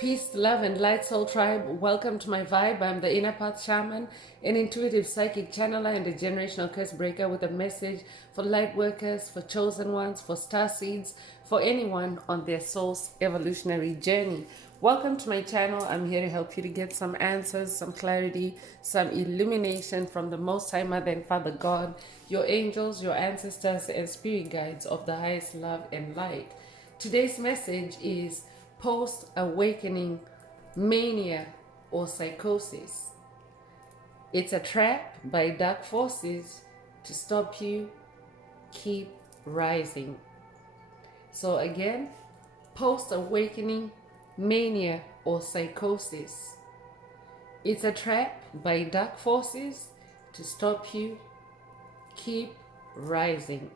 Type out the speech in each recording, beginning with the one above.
Peace, love, and light, soul tribe. Welcome to my vibe. I'm the inner path shaman, an intuitive psychic channeler, and a generational curse breaker with a message for light workers, for chosen ones, for star seeds, for anyone on their soul's evolutionary journey. Welcome to my channel. I'm here to help you to get some answers, some clarity, some illumination from the Most High Mother and Father God, your angels, your ancestors, and spirit guides of the highest love and light. Today's message is post-awakening mania or psychosis. It's a trap by dark forces to stop you keep rising. So again, post-awakening mania or psychosis. It's a trap by dark forces to stop you keep rising.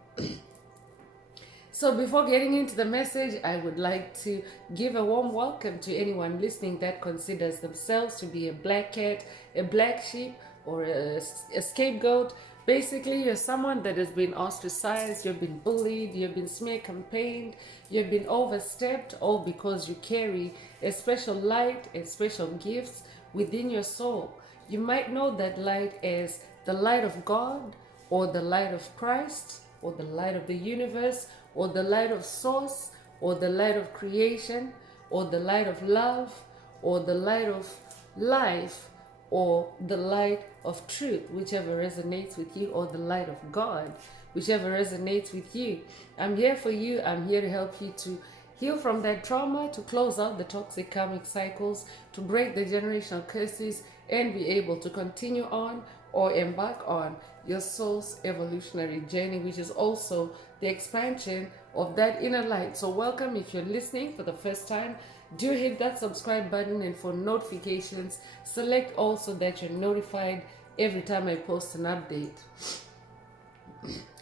So before getting into the message, I would like to give a warm welcome to anyone listening that considers themselves to be a black cat, a black sheep, or a scapegoat. Basically, you're someone that has been ostracized, you've been bullied, you've been smear campaigned, you've been overstepped, all because you carry a special light and special gifts within your soul. You might know that light as the light of God, or the light of Christ, or the light of the universe, or the light of source, or the light of creation, or the light of love, or the light of life, or the light of truth, whichever resonates with you, or the light of God, whichever resonates with you. I'm here for you. I'm here to help you to heal from that trauma, to close out the toxic karmic cycles, to break the generational curses, and be able to continue on or embark on your soul's evolutionary journey, which is also the expansion of that inner light. So welcome. If you're listening for the first time, do hit that subscribe button, and for notifications, select also that you're notified every time I post an update.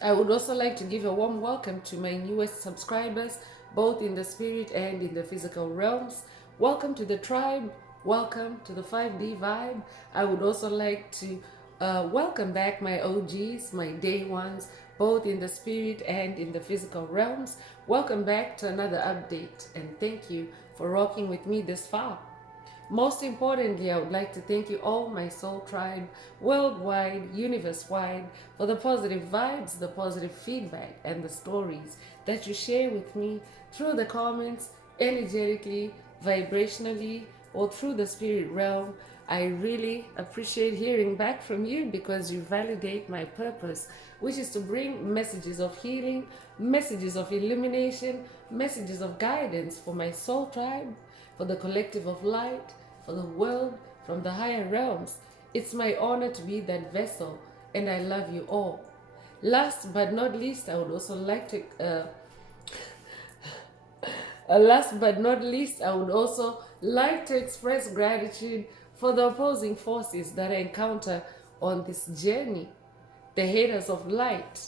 I would also like to give a warm welcome to my newest subscribers, both in the spirit and in the physical realms. Welcome to the tribe. Welcome to the 5D vibe. I would also like to welcome back my OGs, my day ones, both in the spirit and in the physical realms. Welcome back to another update, and thank you for rocking with me this far. Most importantly, I would like to thank you all, my soul tribe, worldwide, universe-wide, for the positive vibes, the positive feedback, and the stories that you share with me through the comments, energetically, vibrationally, or through the spirit realm. I really appreciate hearing back from you because you validate my purpose, which is to bring messages of healing, messages of illumination, messages of guidance for my soul tribe, for the collective of light, for the world from the higher realms. It's my honor to be that vessel, and I love you all. Last but not least, I would also like to express gratitude for the opposing forces that I encounter on this journey. The haters of light,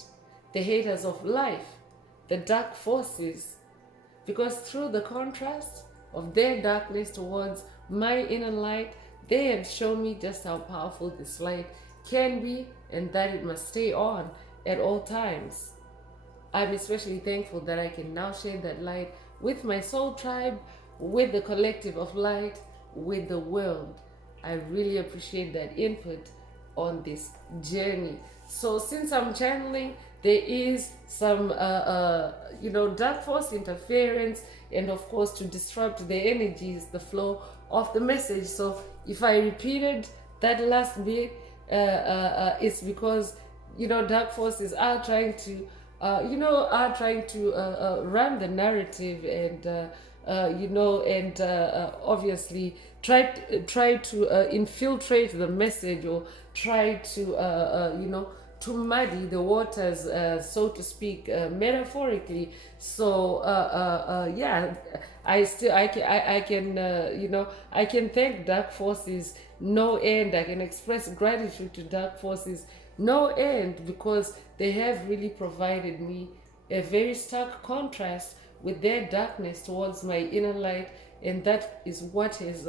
the haters of life, the dark forces. Because through the contrast of their darkness towards my inner light, they have shown me just how powerful this light can be, and that it must stay on at all times. I'm especially thankful that I can now share that light with my soul tribe, with the collective of light, with the world. I really appreciate that input on this journey. So since I'm channeling, there is some, dark force interference, and of course to disrupt the energies, the flow of the message. So if I repeated that last bit, it's because, dark forces are trying to run the narrative, and obviously try to infiltrate the message, or try to to muddy the waters, so to speak, metaphorically. So I can thank dark forces no end. I can express gratitude to dark forces no end, because they have really provided me a very stark contrast with their darkness towards my inner light, and that is what has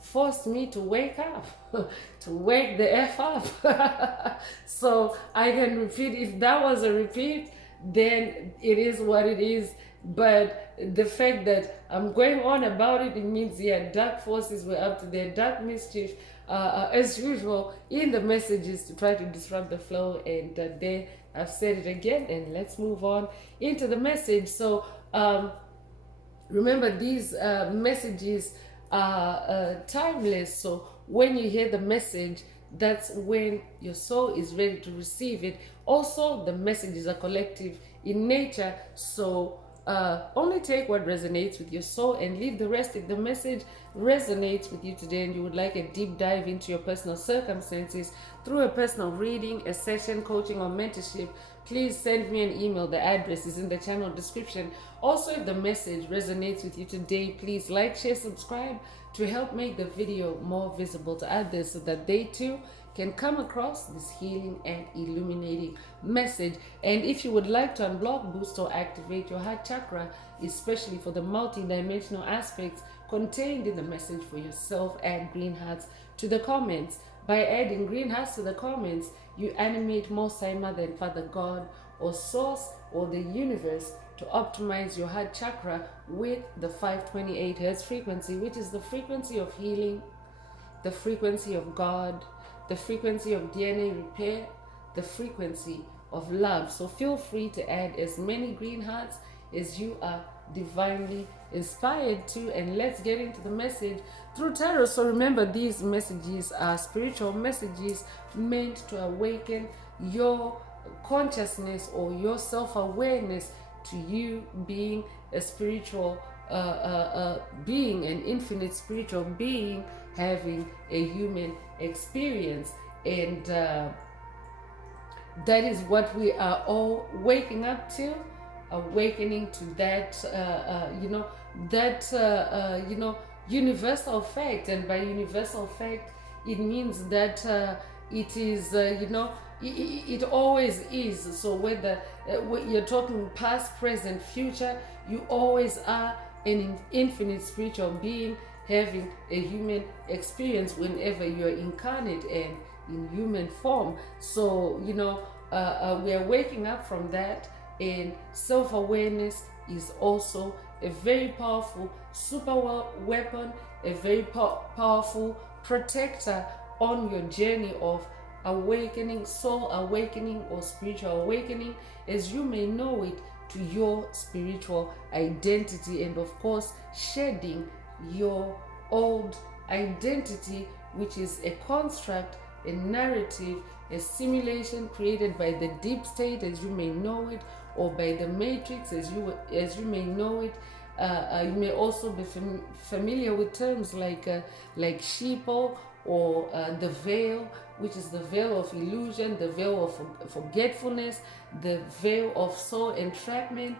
forced me to wake up, to wake the F up. So I can repeat, if that was a repeat, then it is what it is, But the fact that I'm going on about it, it means, yeah, dark forces were up to their dark mischief, as usual, in the messages to try to disrupt the flow. And there, I've said it again, and let's move on into the message. So, remember, these messages are timeless. So when you hear the message, that's when your soul is ready to receive it. Also, the messages are collective in nature. So only take what resonates with your soul and leave the rest. If the message resonates with you today and you would like a deep dive into your personal circumstances through a personal reading, a session, coaching, or mentorship, please send me an email. The address is in the channel description. Also, if the message resonates with you today, please like, share, subscribe to help make the video more visible to others so that they too can come across this healing and illuminating message. And if you would like to unblock, boost, or activate your heart chakra, especially for the multi-dimensional aspects contained in the message for yourself, add green hearts to the comments. By adding green hearts to the comments, you animate Most High Mother and Father God or Source or the universe to optimize your heart chakra with the 528 Hz frequency, which is the frequency of healing, the frequency of God, the frequency of DNA repair, the frequency of love. So feel free to add as many green hearts as you are divinely inspired to, and let's get into the message through tarot. So remember, these messages are spiritual messages meant to awaken your consciousness or your self-awareness to you being a spiritual being, an infinite spiritual being having a human experience. And that is what we are all waking up to, awakening to that, universal fact. And by universal fact, it means that it is, it always is. So whether you're talking past, present, future, you always are an infinite spiritual being having a human experience whenever you're incarnate and in human form. So, we are waking up from that, and self-awareness is also a very powerful super weapon, a very powerful protector on your journey of awakening, soul awakening, or spiritual awakening, as you may know it, to your spiritual identity, and of course shedding your old identity, which is a construct, a narrative, a simulation created by the deep state, as you may know it, or by the matrix, as you may know it. You may also be familiar with terms like sheeple, or the veil, which is the veil of illusion, the veil of forgetfulness, the veil of soul entrapment.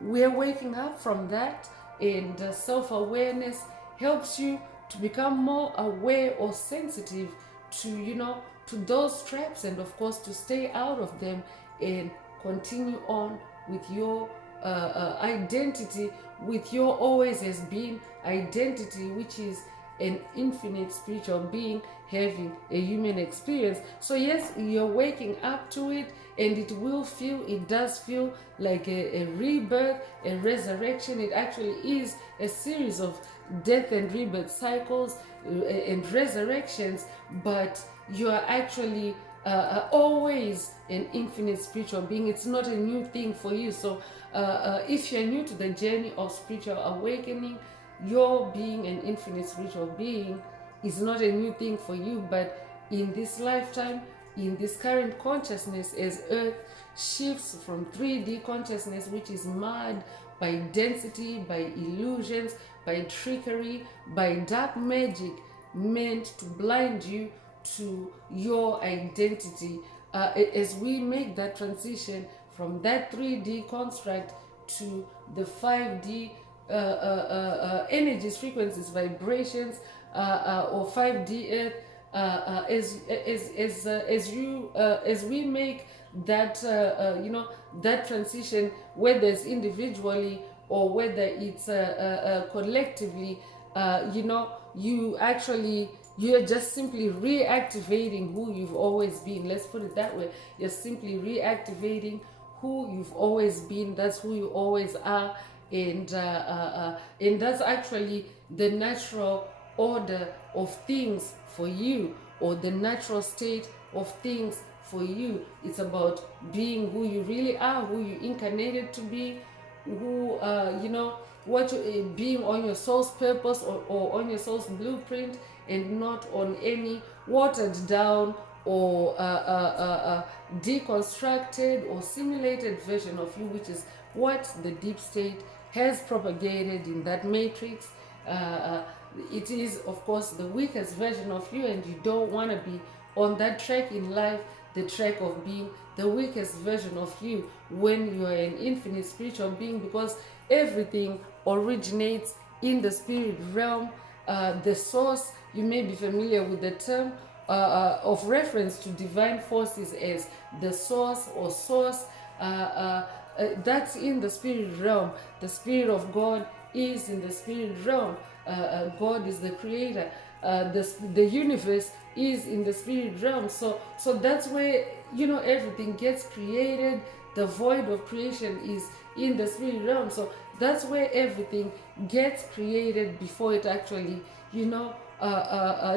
We're waking up from that, and self-awareness helps you to become more aware or sensitive to to those traps, and of course to stay out of them and continue on with your identity, with your always has been identity, which is an infinite spiritual being having a human experience. So yes, you're waking up to it, and it does feel like a rebirth, a resurrection. It actually is a series of death and rebirth cycles and resurrections, but you are actually always an infinite spiritual being. It's not a new thing for you. So if you're new to the journey of spiritual awakening, your being an infinite spiritual being is not a new thing for you. But in this lifetime, in this current consciousness, as Earth shifts from 3D consciousness, which is marred by density, by illusions, by trickery, by dark magic meant to blind you to your identity, as we make that transition from that 3D construct to the 5D energies, frequencies, vibrations, or 5D Earth, as we make that that transition, whether it's individually or whether it's collectively, you're just simply reactivating who you've always been. Let's put it that way. You're simply reactivating who you've always been, that's who you always are, and that's actually the natural order of things for you, or the natural state of things for you. It's about being who you really are, who you incarnated to be, who what you being on your soul's purpose, or on your soul's blueprint, and not on any watered down or deconstructed or simulated version of you, which is what the deep state has propagated in that matrix. It is, of course, the weakest version of you, and you don't want to be on that track in life, the track of being the weakest version of you when you are an infinite spiritual being, because everything originates in the spirit realm. The source, you may be familiar with the term of reference to divine forces as the source or source. That's in the spirit realm. The spirit of God is in the spirit realm. God is the creator. The universe is in the spirit realm. So that's where everything gets created. The void of creation is in the spirit realm. So that's where everything gets created before it actually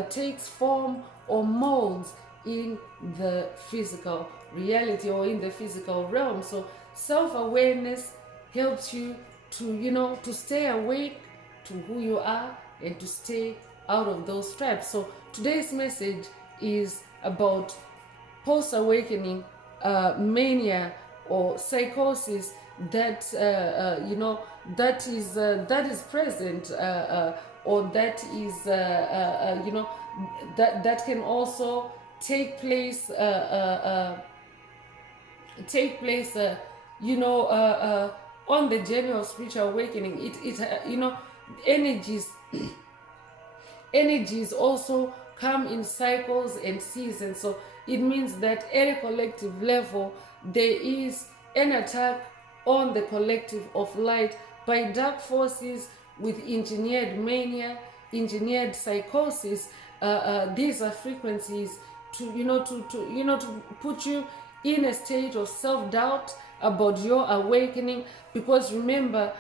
takes form or molds in the physical reality or in the physical realm. So self-awareness helps you to stay awake to who you are and to stay out of those traps. So today's message is about post-awakening mania or psychosis that that is present, or that is that can also take place on the journey of spiritual awakening. Energies energies also come in cycles and seasons. So it means that at a collective level, there is an attack on the collective of light by dark forces with engineered mania, engineered psychosis. These are frequencies to put you in a state of self-doubt about your awakening. Because remember,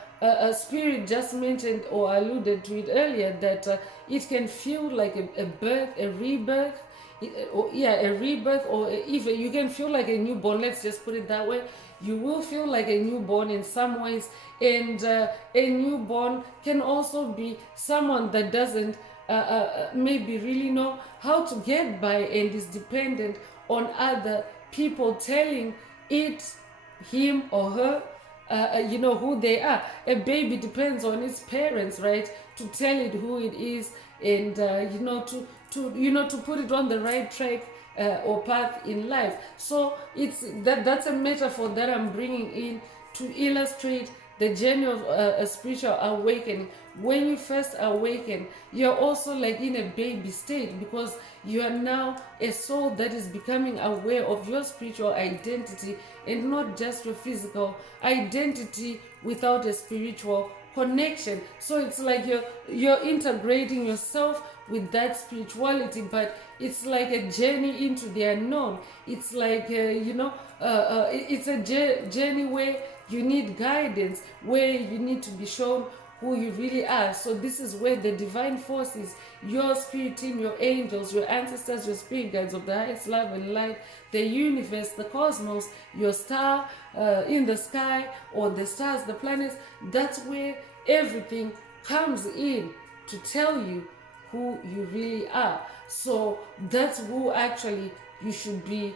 Spirit just mentioned or alluded to it earlier, that it can feel like a birth, a rebirth, a rebirth, or even you can feel like a newborn. Let's just put it that way. You will feel like a newborn in some ways, and a newborn can also be someone that doesn't maybe really know how to get by and is dependent on other people telling him or her who they are. A baby depends on its parents, right, to tell it who it is, and to put it on the right track or path in life. So that's a metaphor that I'm bringing in to illustrate the journey of a spiritual awakening. When you first awaken, you're also like in a baby state, because you are now a soul that is becoming aware of your spiritual identity, and not just your physical identity without a spiritual connection. So it's like you're integrating yourself with that spirituality, but it's like a journey into the unknown. It's like it's a journey where you need guidance, where you need to be shown who you really are. So this is where the divine forces, your spirit team, your angels, your ancestors, your spirit guides of the highest love and light, the universe, the cosmos, your star in the sky, or the stars, the planets, that's where everything comes in to tell you who you really are. So that's who actually you should be,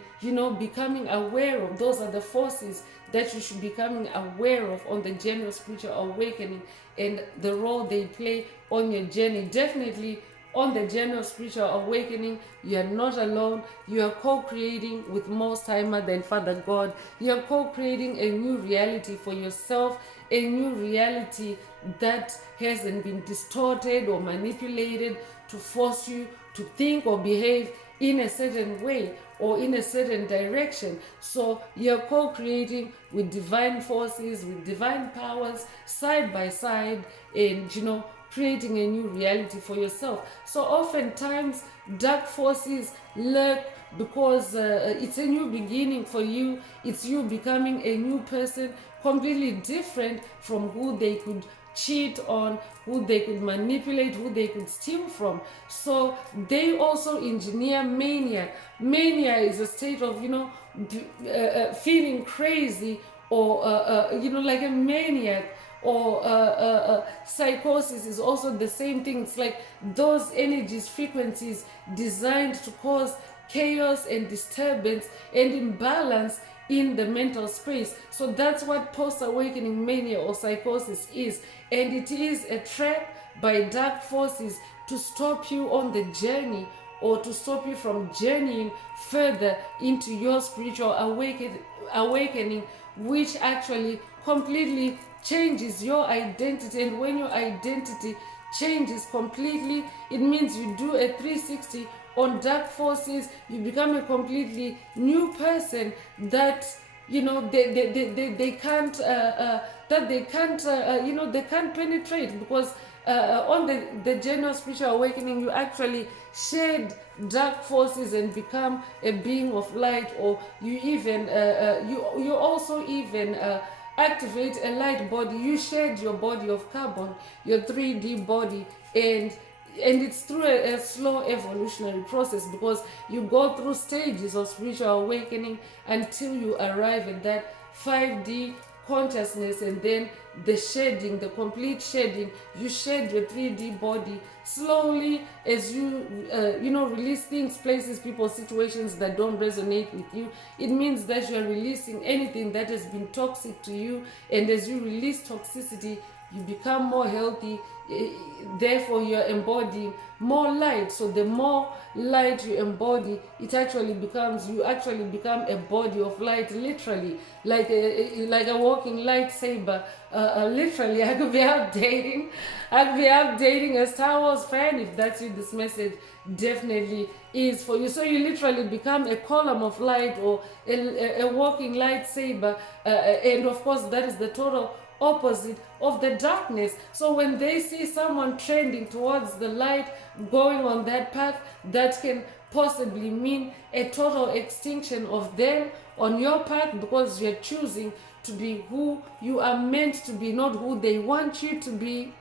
becoming aware of. Those are the forces that you should be becoming aware of on the journey of spiritual awakening, and the role they play on your journey. Definitely on the journey of spiritual awakening, you are not alone. You are co-creating with Most High Mother and Father God. You are co-creating a new reality for yourself, a new reality that hasn't been distorted or manipulated to force you to think or behave in a certain way or in a certain direction. So you're co-creating with divine forces, with divine powers, side by side, and creating a new reality for yourself. So oftentimes dark forces lurk because it's a new beginning for you. It's you becoming a new person, completely different from who they could cheat on, who they could manipulate, who they could steal from. So they also engineer mania. Mania is a state of, feeling crazy, or like a maniac, or psychosis is also the same thing. It's like those energies, frequencies designed to cause chaos and disturbance and imbalance in the mental space. So that's what post-awakening mania or psychosis is. And it is a trap by dark forces to stop you on the journey, or to stop you from journeying further into your spiritual awakening, which actually completely changes your identity. And when your identity changes completely, it means you do a 360 on dark forces. You become a completely new person that they can't they can't penetrate, because on the general spiritual awakening, you actually shed dark forces and become a being of light, or you even you also even activate a light body. You shed your body of carbon, your 3D body, and it's through a slow evolutionary process, because you go through stages of spiritual awakening until you arrive at that 5D consciousness. And then the shedding, the complete shedding, you shed your 3D body slowly as you release things, places, people, situations that don't resonate with you. It means that you are releasing anything that has been toxic to you, and as you release toxicity, you become more healthy. Therefore, you're embodying more light. So the more light you embody, you actually become a body of light, literally, like a walking lightsaber. Literally, I could be updating a Star Wars fan. If that's you, this message definitely is for you. So you literally become a column of light, or a walking lightsaber, and of course that is the total opposite of the darkness. So when they see someone trending towards the light, going on that path, that can possibly mean a total extinction of them on your path, because you're choosing to be who you are meant to be, not who they want you to be.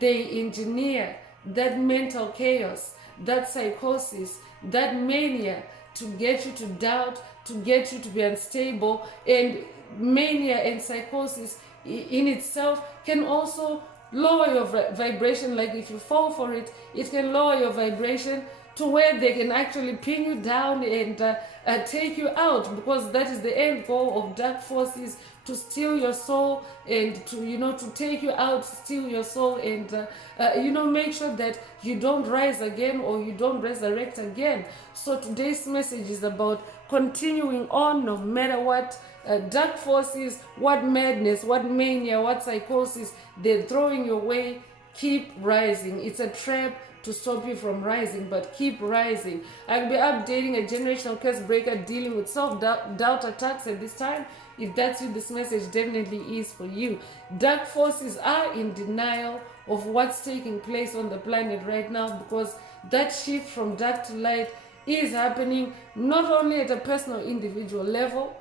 They engineer that mental chaos, that psychosis, that mania, to get you to doubt, to get you to be unstable. And mania and psychosis in itself can also lower your vibration. Like if you fall for it, it can lower your vibration to where they can actually pin you down and take you out, because that is the end goal of dark forces, to steal your soul, and to take you out, steal your soul, and make sure that you don't rise again, or you don't resurrect again. So today's message is about continuing on, no matter what dark forces, what madness, what mania, what psychosis they're throwing your way. Keep rising. It's a trap to stop you from rising, but keep rising. I'll be updating a generational curse breaker dealing with self-doubt attacks at this time. If that's you, this message definitely is for you. Dark forces are in denial of what's taking place on the planet right now, because that shift from dark to light is happening not only at a personal individual level,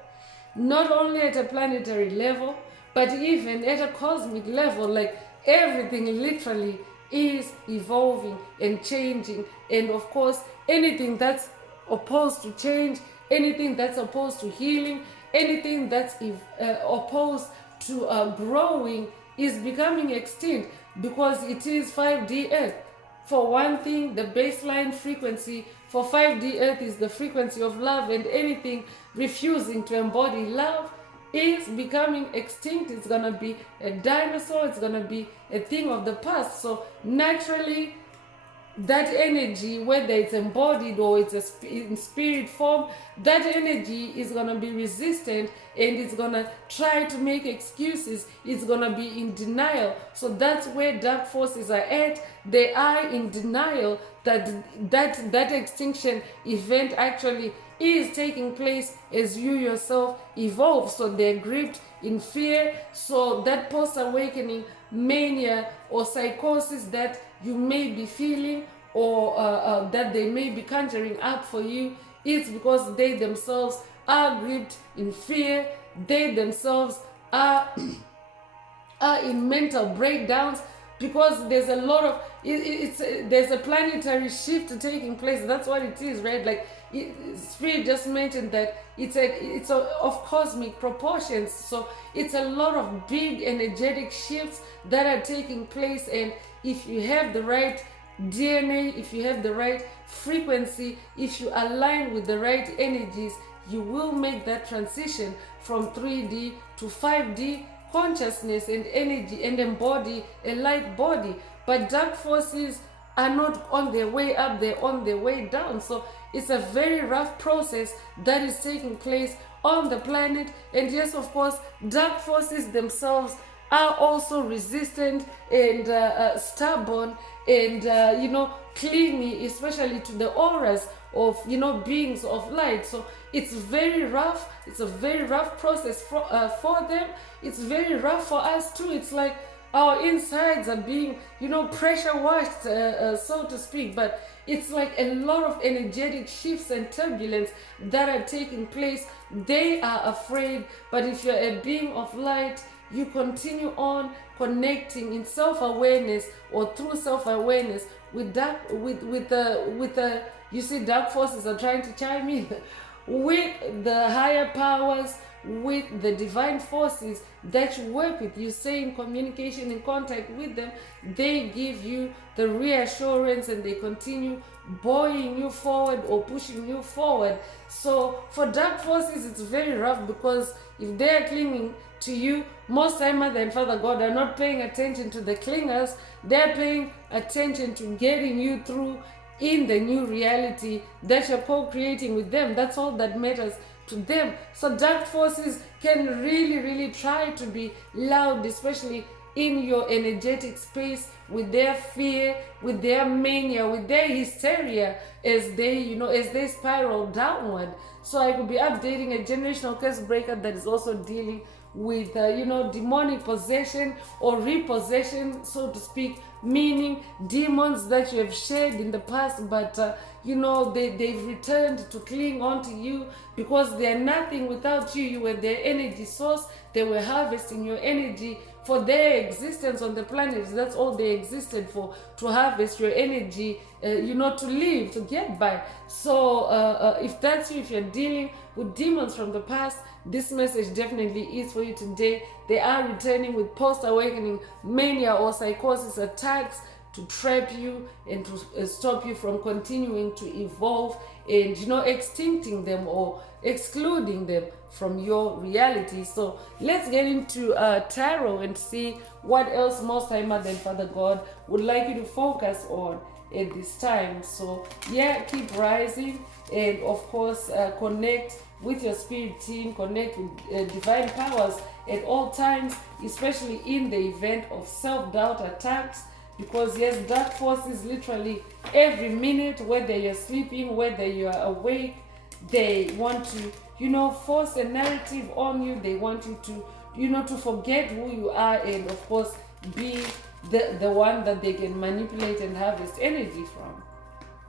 not only at a planetary level, but even at a cosmic level. Like everything literally is evolving and changing. And of course, anything that's opposed to change, anything that's opposed to healing, anything that's opposed to growing is becoming extinct, because it is 5D Earth. For one thing, the baseline frequency for 5D Earth is the frequency of love, and anything refusing to embody love is becoming extinct. It's gonna be a dinosaur, it's gonna be a thing of the past. So naturally, that energy, whether it's embodied or it's in spirit form, that energy is going to be resistant, and it's going to try to make excuses. It's going to be in denial. So that's where dark forces are at. They are in denial that extinction event actually is taking place as you yourself evolve. So they're gripped in fear. So that post-awakening mania or psychosis that you may be feeling, or that they may be conjuring up for you, it's because they themselves are gripped in fear. They themselves are are in mental breakdowns, because there's a lot of there's a planetary shift taking place. That's what it is, right? Like Spirit just mentioned that it's of cosmic proportions. So it's a lot of big energetic shifts that are taking place, and if you have the right DNA, if you have the right frequency, if you align with the right energies, you will make that transition from 3D to 5D consciousness and energy, and embody a light body. But dark forces are not on their way up, they're on their way down. So it's a very rough process that is taking place on the planet. And yes, of course, dark forces themselves are also resistant and stubborn and clingy, especially to the auras of beings of light. So it's very rough. It's a very rough process for them. It's very rough for us too. It's like our insides are being pressure washed, so to speak. But it's like a lot of energetic shifts and turbulence that are taking place. They are afraid, but if you're a being of light, you continue on connecting in self-awareness or through self-awareness with dark, with the you see, dark forces are trying to chime in with the higher powers, with the divine forces that you work with. You stay in communication, in contact with them. They give you the reassurance and they continue buoying you forward or pushing you forward. So for dark forces, it's very rough, because if they are clinging to you, most time Mother and Father God are not paying attention to the clingers. They're paying attention to getting you through in the new reality that you're co-creating with them. That's all that matters to them. So dark forces can really try to be loud, especially in your energetic space, with their fear, with their mania, with their hysteria, as they spiral downward. So I could be updating a generational curse breaker that is also dealing with demonic possession or repossession, so to speak, meaning demons that you have shared in the past, but they've returned to cling on to you because they are nothing without you. You were their energy source. They were harvesting your energy for their existence on the planet. That's all they existed for, to harvest your energy, to live, to get by. So if that's you, if you're dealing with demons from the past, this message definitely is for you today. They are returning with post-awakening mania or psychosis attacks to trap you and to stop you from continuing to evolve and extincting them or excluding them from your reality. So let's get into tarot and see what else Most High Mother and Father God would like you to focus on at this time. So yeah, keep rising, and of course connect with your spirit team, connect with divine powers at all times, especially in the event of self-doubt attacks. Because yes, dark forces literally every minute, whether you're sleeping, whether you are awake, they want to force a narrative on you. They want you to to forget who you are, and of course be the one that they can manipulate and harvest energy from.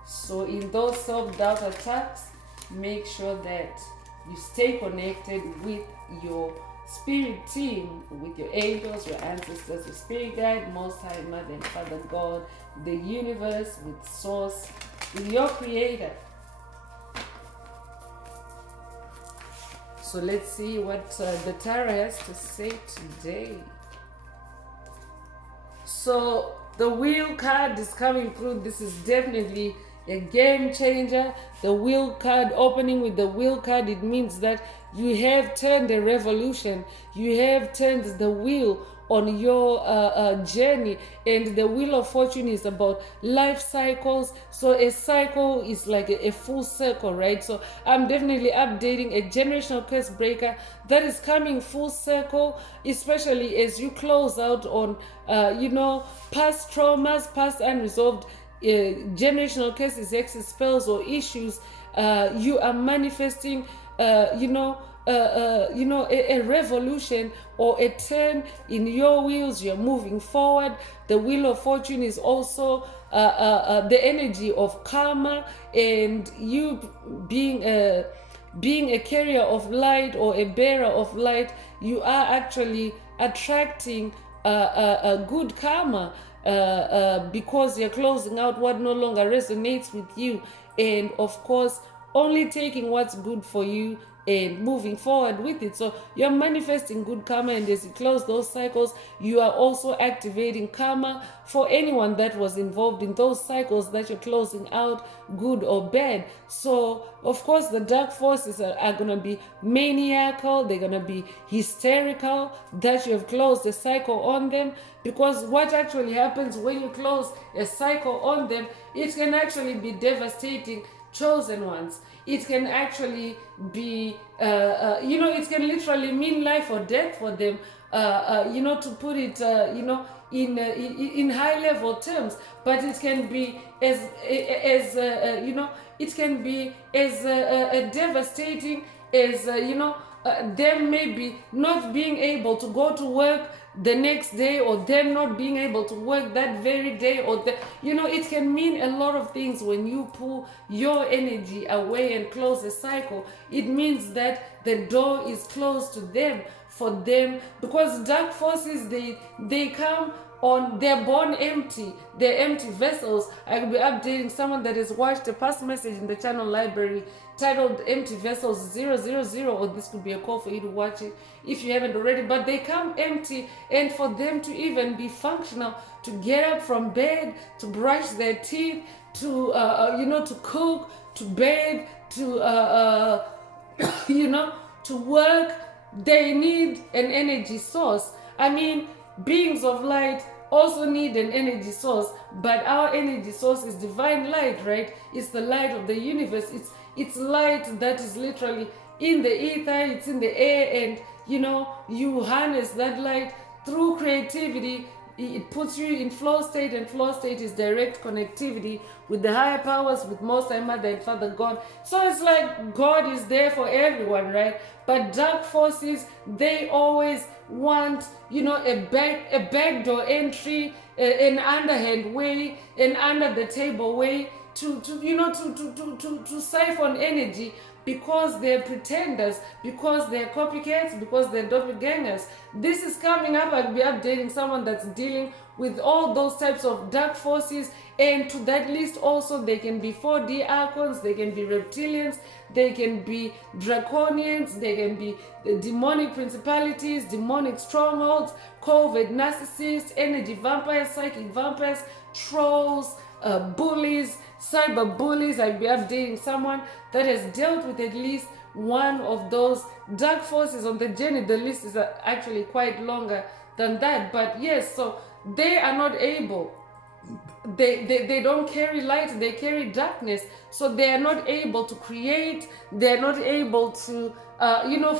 So in those self-doubt attacks, make sure that you stay connected with your spirit team, with your angels, your ancestors, your spirit guide, Most High Mother and Father God, the universe, with Source, with your Creator. So let's see what the tarot has to say today. So the Wheel card is coming through. This is definitely a game changer. The Wheel card, opening with the Wheel card, it means that you have turned a revolution. You have turned the wheel on your journey, and the Wheel of Fortune is about life cycles. So a cycle is like a full circle, right? So I'm definitely updating a generational curse breaker that is coming full circle, especially as you close out on past traumas, past unresolved generational curses, hexes, spells, or issues. You are manifesting a revolution or a turn in your wheels. You're moving forward. The wheel of fortune is also the energy of karma, and you being a carrier of light or a bearer of light, you are actually attracting a good karma, because you're closing out what no longer resonates with you, and of course only taking what's good for you and moving forward with it. So you're manifesting good karma, and as you close those cycles, you are also activating karma for anyone that was involved in those cycles that you're closing out, good or bad. So of course the dark forces are going to be maniacal, they're going to be hysterical that you have closed a cycle on them, because what actually happens when you close a cycle on them, it can actually be devastating, chosen ones. It can actually be, it can literally mean life or death for them, to put it, in high level terms. But it can be it can be as devastating as, them maybe not being able to go to work the next day, or them not being able to work that very day, or it can mean a lot of things. When you pull your energy away and close the cycle, it means that the door is closed to them, for them, because dark forces, they come on, they're born empty, they're empty vessels. I will be updating someone that has watched a past message in the channel library titled Empty Vessels 000, or this could be a call for you to watch it if you haven't already. But they come empty, and for them to even be functional, to get up from bed, to brush their teeth, to to cook, to bathe, to to work, they need an energy source. I mean, beings of light also need an energy source, but our energy source is divine light, right? It's the light of the universe. It's light that is literally in the ether, it's in the air, and you harness that light through creativity. It puts you in flow state, and flow state is direct connectivity with the higher powers, with Most High Mother and Father God. So it's like God is there for everyone, right? But dark forces, they always want, a backdoor entry, an underhand way, an under the table way to siphon energy, because they're pretenders, because they're copycats, because they're doppelgangers. This is coming up. I'll be updating someone that's dealing with all those types of dark forces, and to that list also, they can be 4D archons, they can be reptilians, they can be draconians, they can be demonic principalities, demonic strongholds, covert narcissists, energy vampires, psychic vampires, trolls, bullies, cyber bullies. I'll be updating someone that has dealt with at least one of those dark forces on the journey. The list is actually quite longer than that, but yes, so they are not able, they don't carry light, they carry darkness. So they are not able to create, they're not able to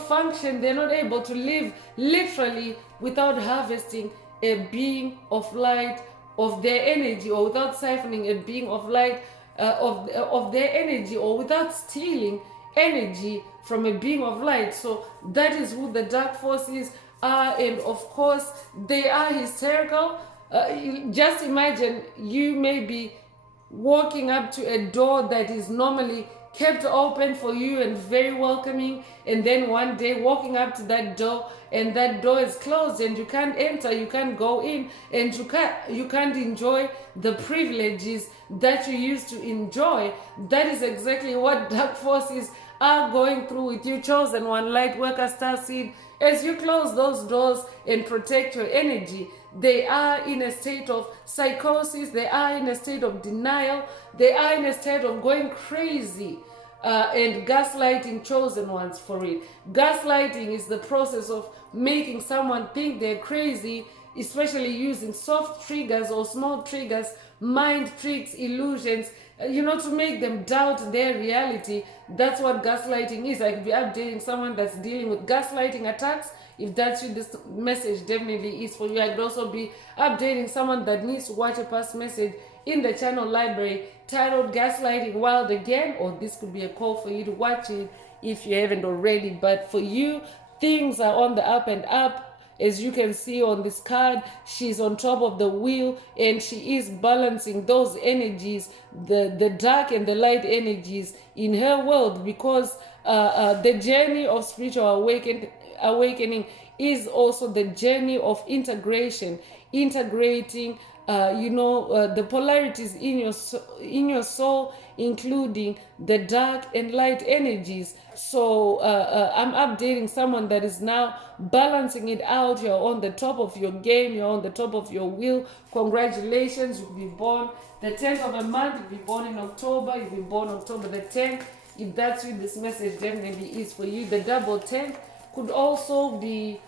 function, they're not able to live literally without harvesting a being of light of their energy, or without siphoning a being of light of their energy, or without stealing energy from a being of light. So that is who the dark forces are, and of course they are hysterical. Just imagine, you may be walking up to a door that is normally kept open for you and very welcoming, and then one day walking up to that door, and that door is closed, and you can't enter, you can't go in, and you can't enjoy the privileges that you used to enjoy. That is exactly what dark forces are going through with you, chosen one, light worker, star seed. As you close those doors and protect your energy, they are in a state of psychosis, they are in a state of denial, they are in a state of going crazy, and gaslighting chosen ones for it. Gaslighting is the process of making someone think they're crazy, especially using soft triggers or small triggers, mind tricks, illusions, to make them doubt their reality. That's what gaslighting is. I could be updating someone that's dealing with gaslighting attacks. If that's you, this message definitely is for you. I could also be updating someone that needs to watch a past message in the channel library titled Gaslighting Wild Again, or this could be a call for you to watch it if you haven't already. But for you, things are on the up and up. As you can see on this card, she's on top of the wheel, and she is balancing those energies, the dark and the light energies in her world, because the journey of spiritual awakening is also the journey of integration, integrating the polarities in your soul, including the dark and light energies. So I'm updating someone that is now balancing it out. You're on the top of your game, you're on the top of your wheel. Congratulations. You'll be born the 10th of a month, you'll be born in October, you'll be born October the 10th. If that's you, this message definitely is for you. The double 10 could also be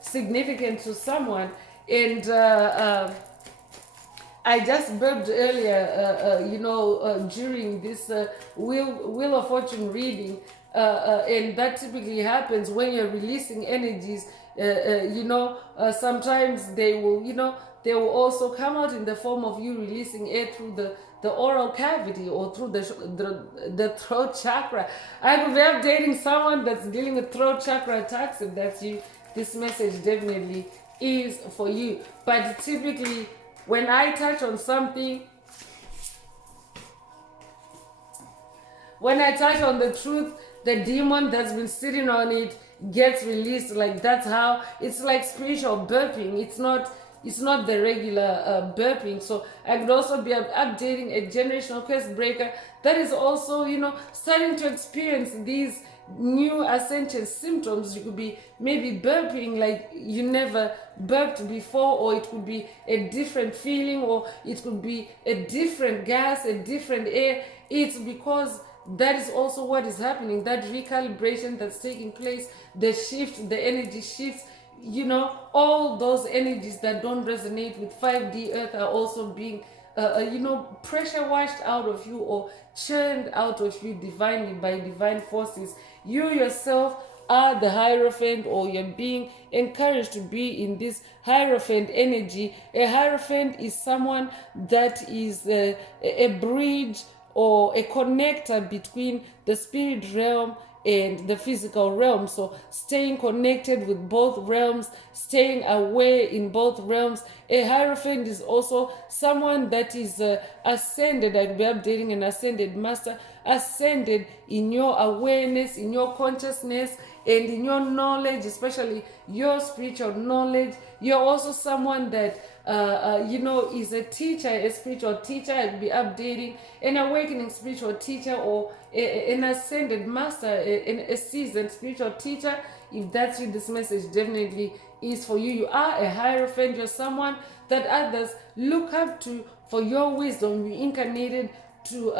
significant to someone. And I just burped earlier, during this Wheel of Fortune reading, and that typically happens when you're releasing energies. Sometimes they will also come out in the form of you releasing air through the oral cavity or through the throat chakra. I could be updating someone that's dealing with throat chakra attacks. If that's you, this message definitely is for you. But typically, when I touch on something, when I touch on the truth, the demon that's been sitting on it gets released. Like, that's how it's like spiritual burping. It's not the regular burping. So I could also be updating a generational curse breaker that is also, starting to experience these new ascension symptoms. You could be maybe burping like you never burped before, or it could be a different feeling, or it could be a different gas, a different air. It's because that is also what is happening, that recalibration that's taking place, the shift, the energy shifts. All those energies that don't resonate with 5D earth are also being pressure washed out of you or churned out of you divinely by divine forces. You yourself are the Hierophant, or you're being encouraged to be in this Hierophant energy. A Hierophant is someone that is a bridge or a connector between the spirit realm and the physical realm. So staying connected with both realms, staying aware in both realms. A Hierophant is also someone that is ascended. I'll be updating an ascended master, ascended in your awareness, in your consciousness, and in your knowledge, especially your spiritual knowledge. You're also someone that is a teacher, a spiritual teacher. I'll be updating an awakening spiritual teacher, or an ascended master, a seasoned spiritual teacher. If that's you, this message definitely is for you. You are a Hierophant. You're someone that others look up to for your wisdom. You incarnated to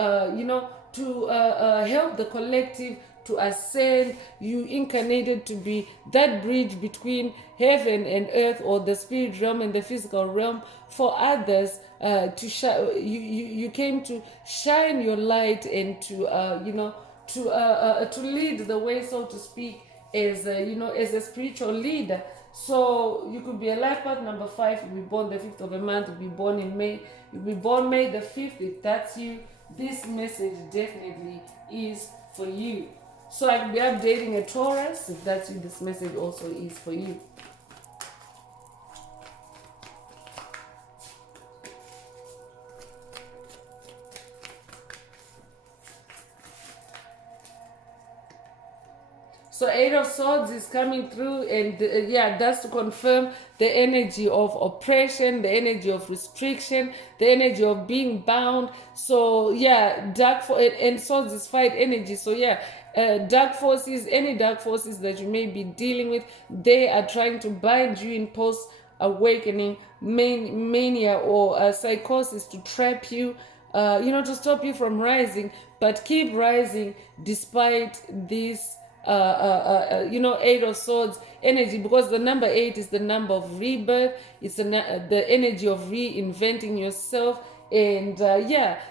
help the collective to ascend. You incarnated to be that bridge between heaven and earth, or the spirit realm and the physical realm, for others to shine. You came to shine your light and to lead the way, so to speak, as as a spiritual leader. So you could be a life path number 5. You'll be born the 5th of a month. You'll be born in May. You'll be born May the 5th. If that's you, this message definitely is for you. So I could be updating a Taurus. If that's you, this message also is for you. So 8 of Swords is coming through, and that's to confirm the energy of oppression, the energy of restriction, the energy of being bound. So and Swords is fight energy. So dark forces, any dark forces that you may be dealing with, they are trying to bind you in post-awakening mania or psychosis, to trap you, to stop you from rising. But keep rising despite this 8 of Swords energy, because the number 8 is the number of rebirth. It's the energy of reinventing yourself. And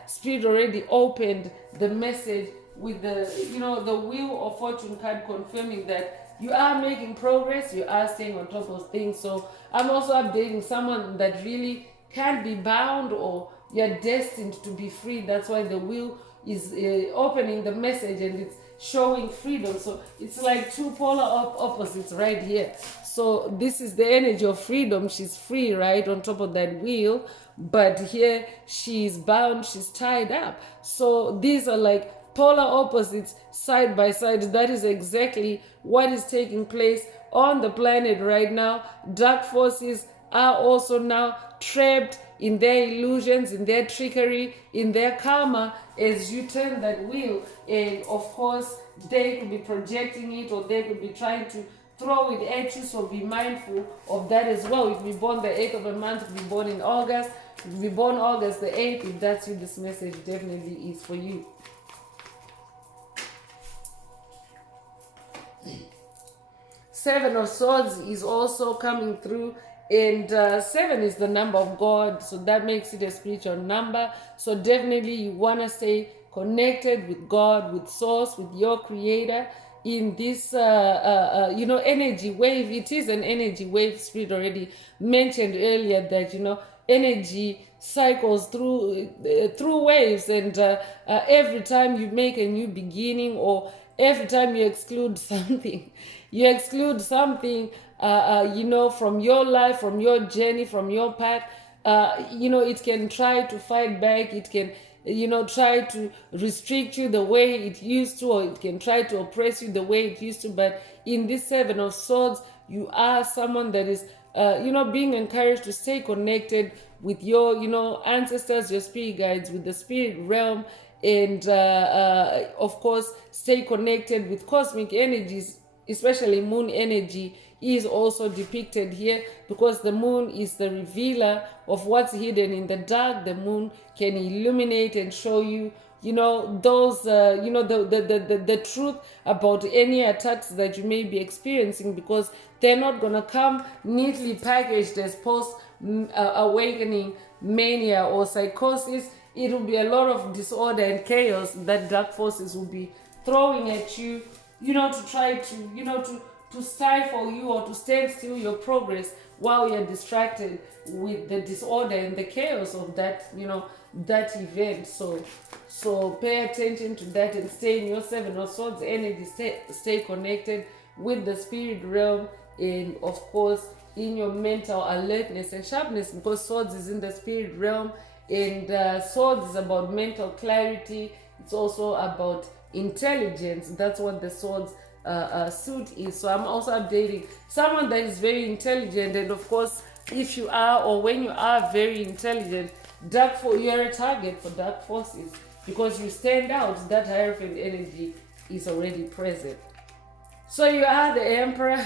Spirit already opened the message with the Wheel of Fortune card, confirming that you are making progress, you are staying on top of things. So I'm also updating someone that really can't be bound, or you're destined to be free. That's why the wheel is opening the message and it's showing freedom. So it's like two polar opposites right here. So this is the energy of freedom. She's free, right, on top of that wheel. But here she's bound, she's tied up. So these are like polar opposites side by side. That is exactly what is taking place on the planet right now. Dark forces are also now trapped in their illusions, in their trickery, in their karma as you turn that wheel. And of course, they could be projecting it, or they could be trying to throw it at you. So be mindful of that as well. If you be born the 8th of a month, if you be born in August, if you be born August the 8th, if that's you, this message definitely is for you. Seven of Swords is also coming through, and 7 is the number of God, so that makes it a spiritual number. So definitely you want to stay connected with God, with Source, with your Creator in this energy wave. It is an energy wave. Spirit already mentioned earlier that energy cycles through waves, and every time you make a new beginning, or every time you exclude something, from your life, from your journey, from your path, it can try to fight back. It can try to restrict you the way it used to, or it can try to oppress you the way it used to. But in this 7 of Swords, you are someone that is being encouraged to stay connected with your ancestors, your spirit guides, with the spirit realm, and of course stay connected with cosmic energies. Especially moon energy is also depicted here, because the moon is the revealer of what's hidden in the dark. The moon can illuminate and show you those the truth about any attacks that you may be experiencing, because they're not going to come neatly packaged as post awakening mania or psychosis. It will be a lot of disorder and chaos that dark forces will be throwing at you, to try to stifle you, or to stand still your progress while you're distracted with the disorder and the chaos of that event. So pay attention to that and stay in your 7 of Swords energy. Stay connected with the spirit realm, and of course in your mental alertness and sharpness, because Swords is in the spirit realm, and Swords is about mental clarity. It's also about intelligence. That's what the Swords suit is. So I'm also updating someone that is very intelligent, and of course if you are, or when you are very intelligent, you're a target for dark forces, because you stand out. That Hierophant energy is already present. So you are the Emperor.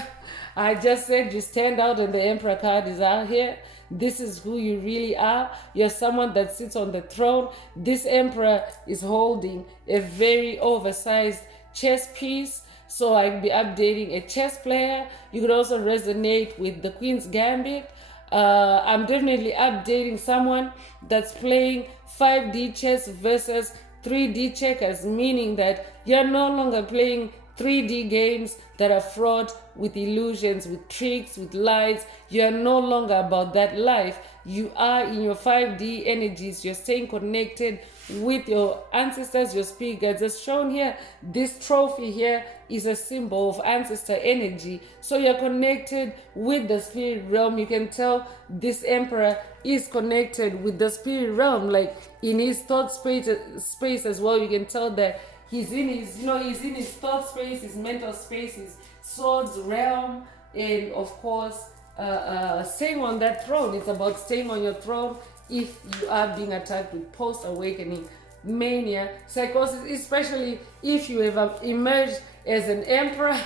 I just said you stand out, and the Emperor card is out here. This is who you really are. You're someone that sits on the throne. This Emperor is holding a very oversized chess piece. So I'll be updating a chess player. You could also resonate with the Queen's Gambit. I'm definitely updating someone that's playing 5D chess versus 3D checkers, meaning that you're no longer playing 3D games that are fraught with illusions, with tricks, with lies. You are no longer about that life. You are in your 5D energies. You're staying connected with your ancestors, your spirit guides. As shown here, this trophy here is a symbol of ancestor energy. So you're connected with the spirit realm. You can tell this Emperor is connected with the spirit realm, like in his thought space as well. You can tell that he's in his thought space, his mental space, his Swords realm, and of course staying on that throne. It's about staying on your throne if you are being attacked with post-awakening mania, psychosis, especially if you have emerged as an emperor.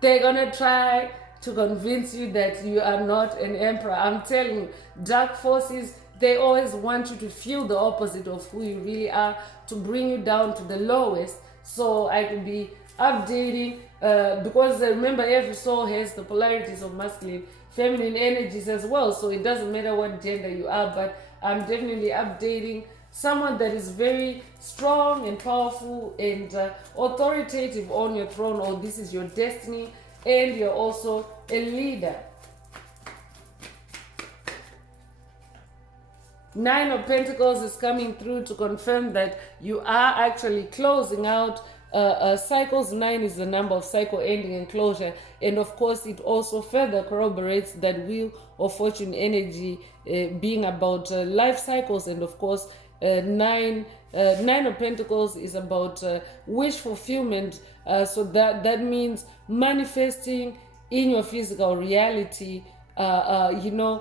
They're gonna try to convince you that you are not an emperor. I'm telling you, dark forces, they always want you to feel the opposite of who you really are, to bring you down to the lowest. So I could be updating because remember, every soul has the polarities of masculine, feminine energies as well. So it doesn't matter what gender you are, but I'm definitely updating someone that is very strong and powerful and authoritative on your throne, or this is your destiny, and you're also a leader. Nine of Pentacles is coming through to confirm that you are actually closing out cycles. 9 is the number of cycle ending and closure, and of course it also further corroborates that Wheel of Fortune energy being about life cycles. And of course nine of Pentacles is about wish fulfillment, so that means manifesting in your physical reality the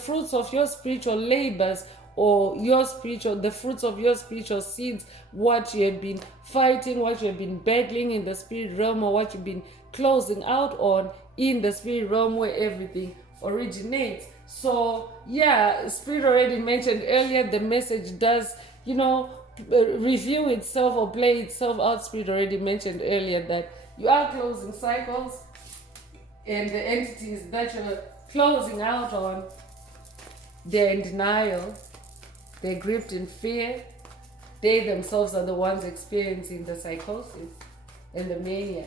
fruits of your spiritual labors, or the fruits of your spiritual seeds, what you have been fighting, what you have been battling in the spirit realm, or what you've been closing out on in the spirit realm where everything originates. So yeah, Spirit already mentioned earlier, the message does review itself or play itself out. Spirit already mentioned earlier that you are closing cycles, and the entities that you're closing out on, they're in denial, they're gripped in fear. They themselves are the ones experiencing the psychosis and the mania.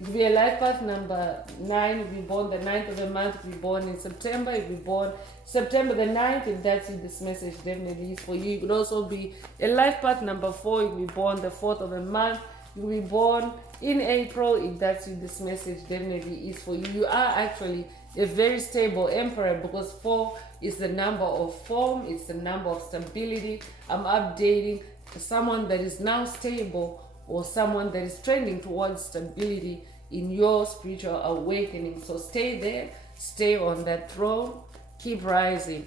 It will be a life path number 9 if you're born the 9th of the month, if you're born in September, if you're born September the 9th, if that's you, this message definitely is for you. It could also be a life path number 4 if you're born the 4th of the month. You will be born in April, if that's you, this message definitely is for you. You are actually a very stable emperor, because 4 is the number of form, it's the number of stability. I'm updating someone that is now stable, or someone that is trending towards stability in your spiritual awakening. So stay there, stay on that throne, keep rising.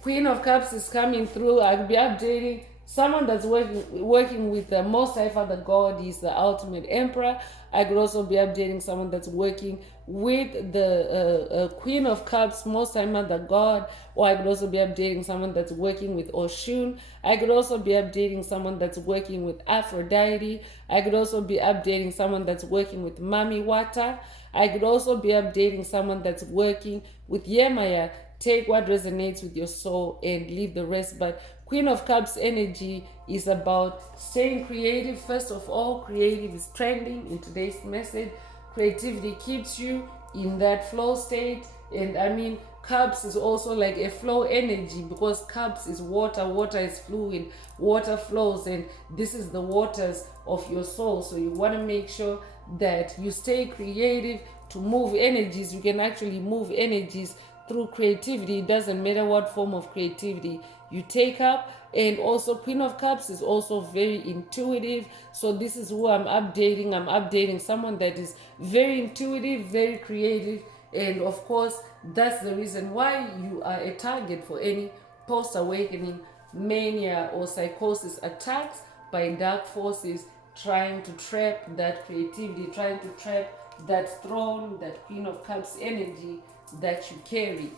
Queen of Cups is coming through. I'll be updating someone that's working with the Most High Father God. Is the ultimate emperor. I could also be updating someone that's working with the Queen of Cups, Most High Mother God. Or I could also be updating someone that's working with Oshun. I could also be updating someone that's working with Aphrodite. I could also be updating someone that's working with Mami Wata. I could also be updating someone that's working with Yemaya. Take what resonates with your soul and leave the rest. But Queen of Cups energy is about staying creative. First of all, creative is trending in today's message. Creativity keeps you in that flow state. And I mean, Cups is also like a flow energy, because Cups is water. Water is fluid. Water flows, and this is the waters of your soul. So you want to make sure that you stay creative to move energies. You can actually move energies through creativity. It doesn't matter what form of creativity you take up. And also Queen of Cups is also very intuitive. So this is who I'm updating. I'm updating someone that is very intuitive, very creative. And of course, that's the reason why you are a target for any post-awakening mania or psychosis attacks by dark forces trying to trap that creativity, trying to trap that throne, that Queen of Cups energy that you carry.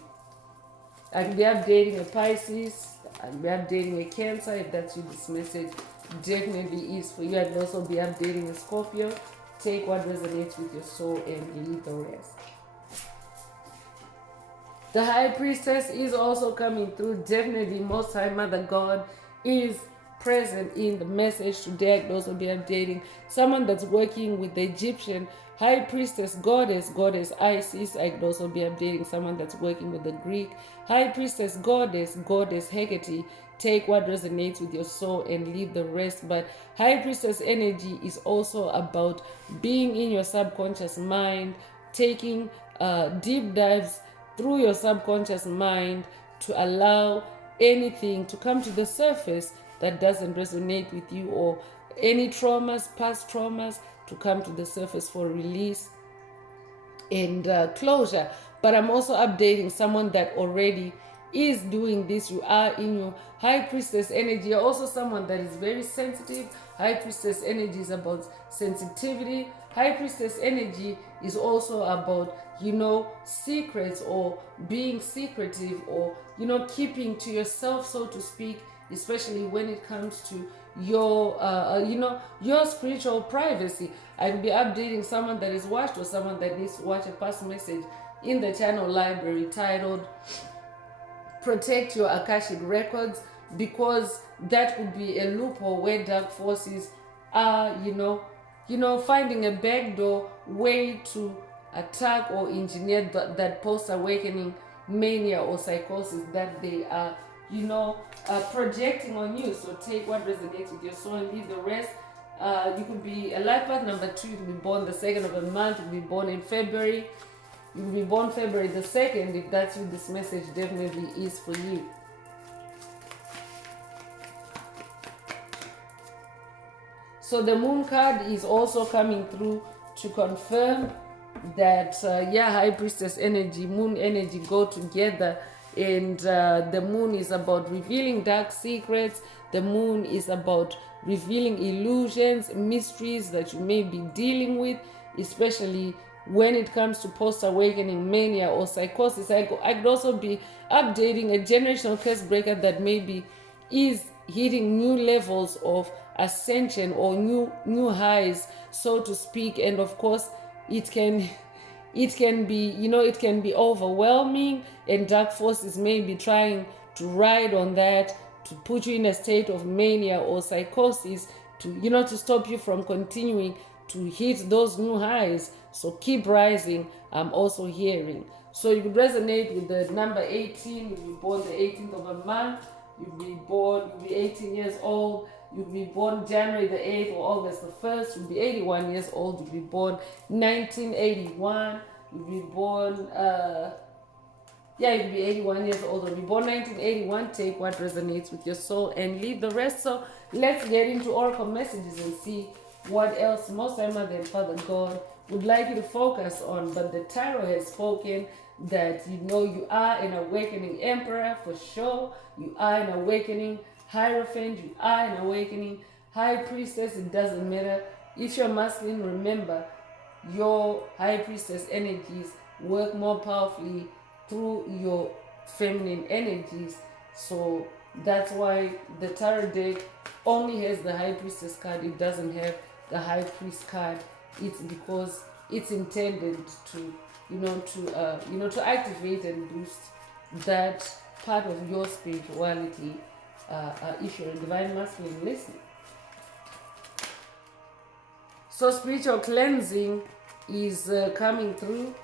I can be updating a Pisces, I can be updating a Cancer. If that's you, this message definitely is for you. I can also be updating a Scorpio. Take what resonates with your soul and leave the rest. The High Priestess is also coming through. Definitely Most High Mother God is present in the message today. I could also be updating someone that's working with the Egyptian High Priestess goddess Isis. I could also be updating someone that's working with the Greek High Priestess goddess Hecate. Take what resonates with your soul and leave the rest. But High Priestess energy is also about being in your subconscious mind, taking deep dives through your subconscious mind to allow anything to come to the surface that doesn't resonate with you, or any traumas, past traumas, to come to the surface for release and closure. But I'm also updating someone that already is doing this. You are in your High Priestess energy. You're also someone that is very sensitive. High Priestess energy is about sensitivity. High Priestess energy is also about, secrets, or being secretive, or, keeping to yourself, so to speak, especially when it comes to your, your spiritual privacy. I'll be updating someone that is watched, or someone that needs to watch a past message in the channel library titled Protect Your Akashic Records, because that could be a loophole where dark forces are, finding a backdoor way to attack or engineer that post-awakening mania or psychosis that they are, projecting on you. So take what resonates with your soul and leave the rest. You could be a life path number 2. You could be born the 2nd of a month. You could be born in February. You could be born February the 2nd. If that's you, this message definitely is for you. So the moon card is also coming through to confirm that, high priestess energy, moon energy go together. And the moon is about revealing dark secrets. The moon is about revealing illusions, mysteries that you may be dealing with, especially when it comes to post-awakening mania or psychosis. I could also be updating a generational curse breaker that maybe is hitting new levels of ascension or new highs, so to speak. And of course, it can be, it can be overwhelming, and dark forces may be trying to ride on that to put you in a state of mania or psychosis, to stop you from continuing to hit those new highs. So keep rising, I'm also hearing. So you could resonate with the number 18. You'll be born the 18th of a month. You'll be 18 years old. You'll be born January the 8th or August the 1st. You'll be 81 years old. You'll be born 1981. You'll be born, you'll be 81 years old. You'll be born 1981. Take what resonates with your soul and leave the rest. So let's get into oracle messages and see what else Most High Mother and Father God would like you to focus on. But the tarot has spoken that you are an awakening emperor for sure. You are an awakening Hierophant. You are an awakening high priestess. It doesn't matter if you're masculine. Remember, your high priestess energies work more powerfully through your feminine energies. So that's why the tarot deck only has the high priestess card. It doesn't have the high priest card. It's because it's intended to to activate and boost that part of your spirituality, if you're a divine masculine listening. So spiritual cleansing is coming through.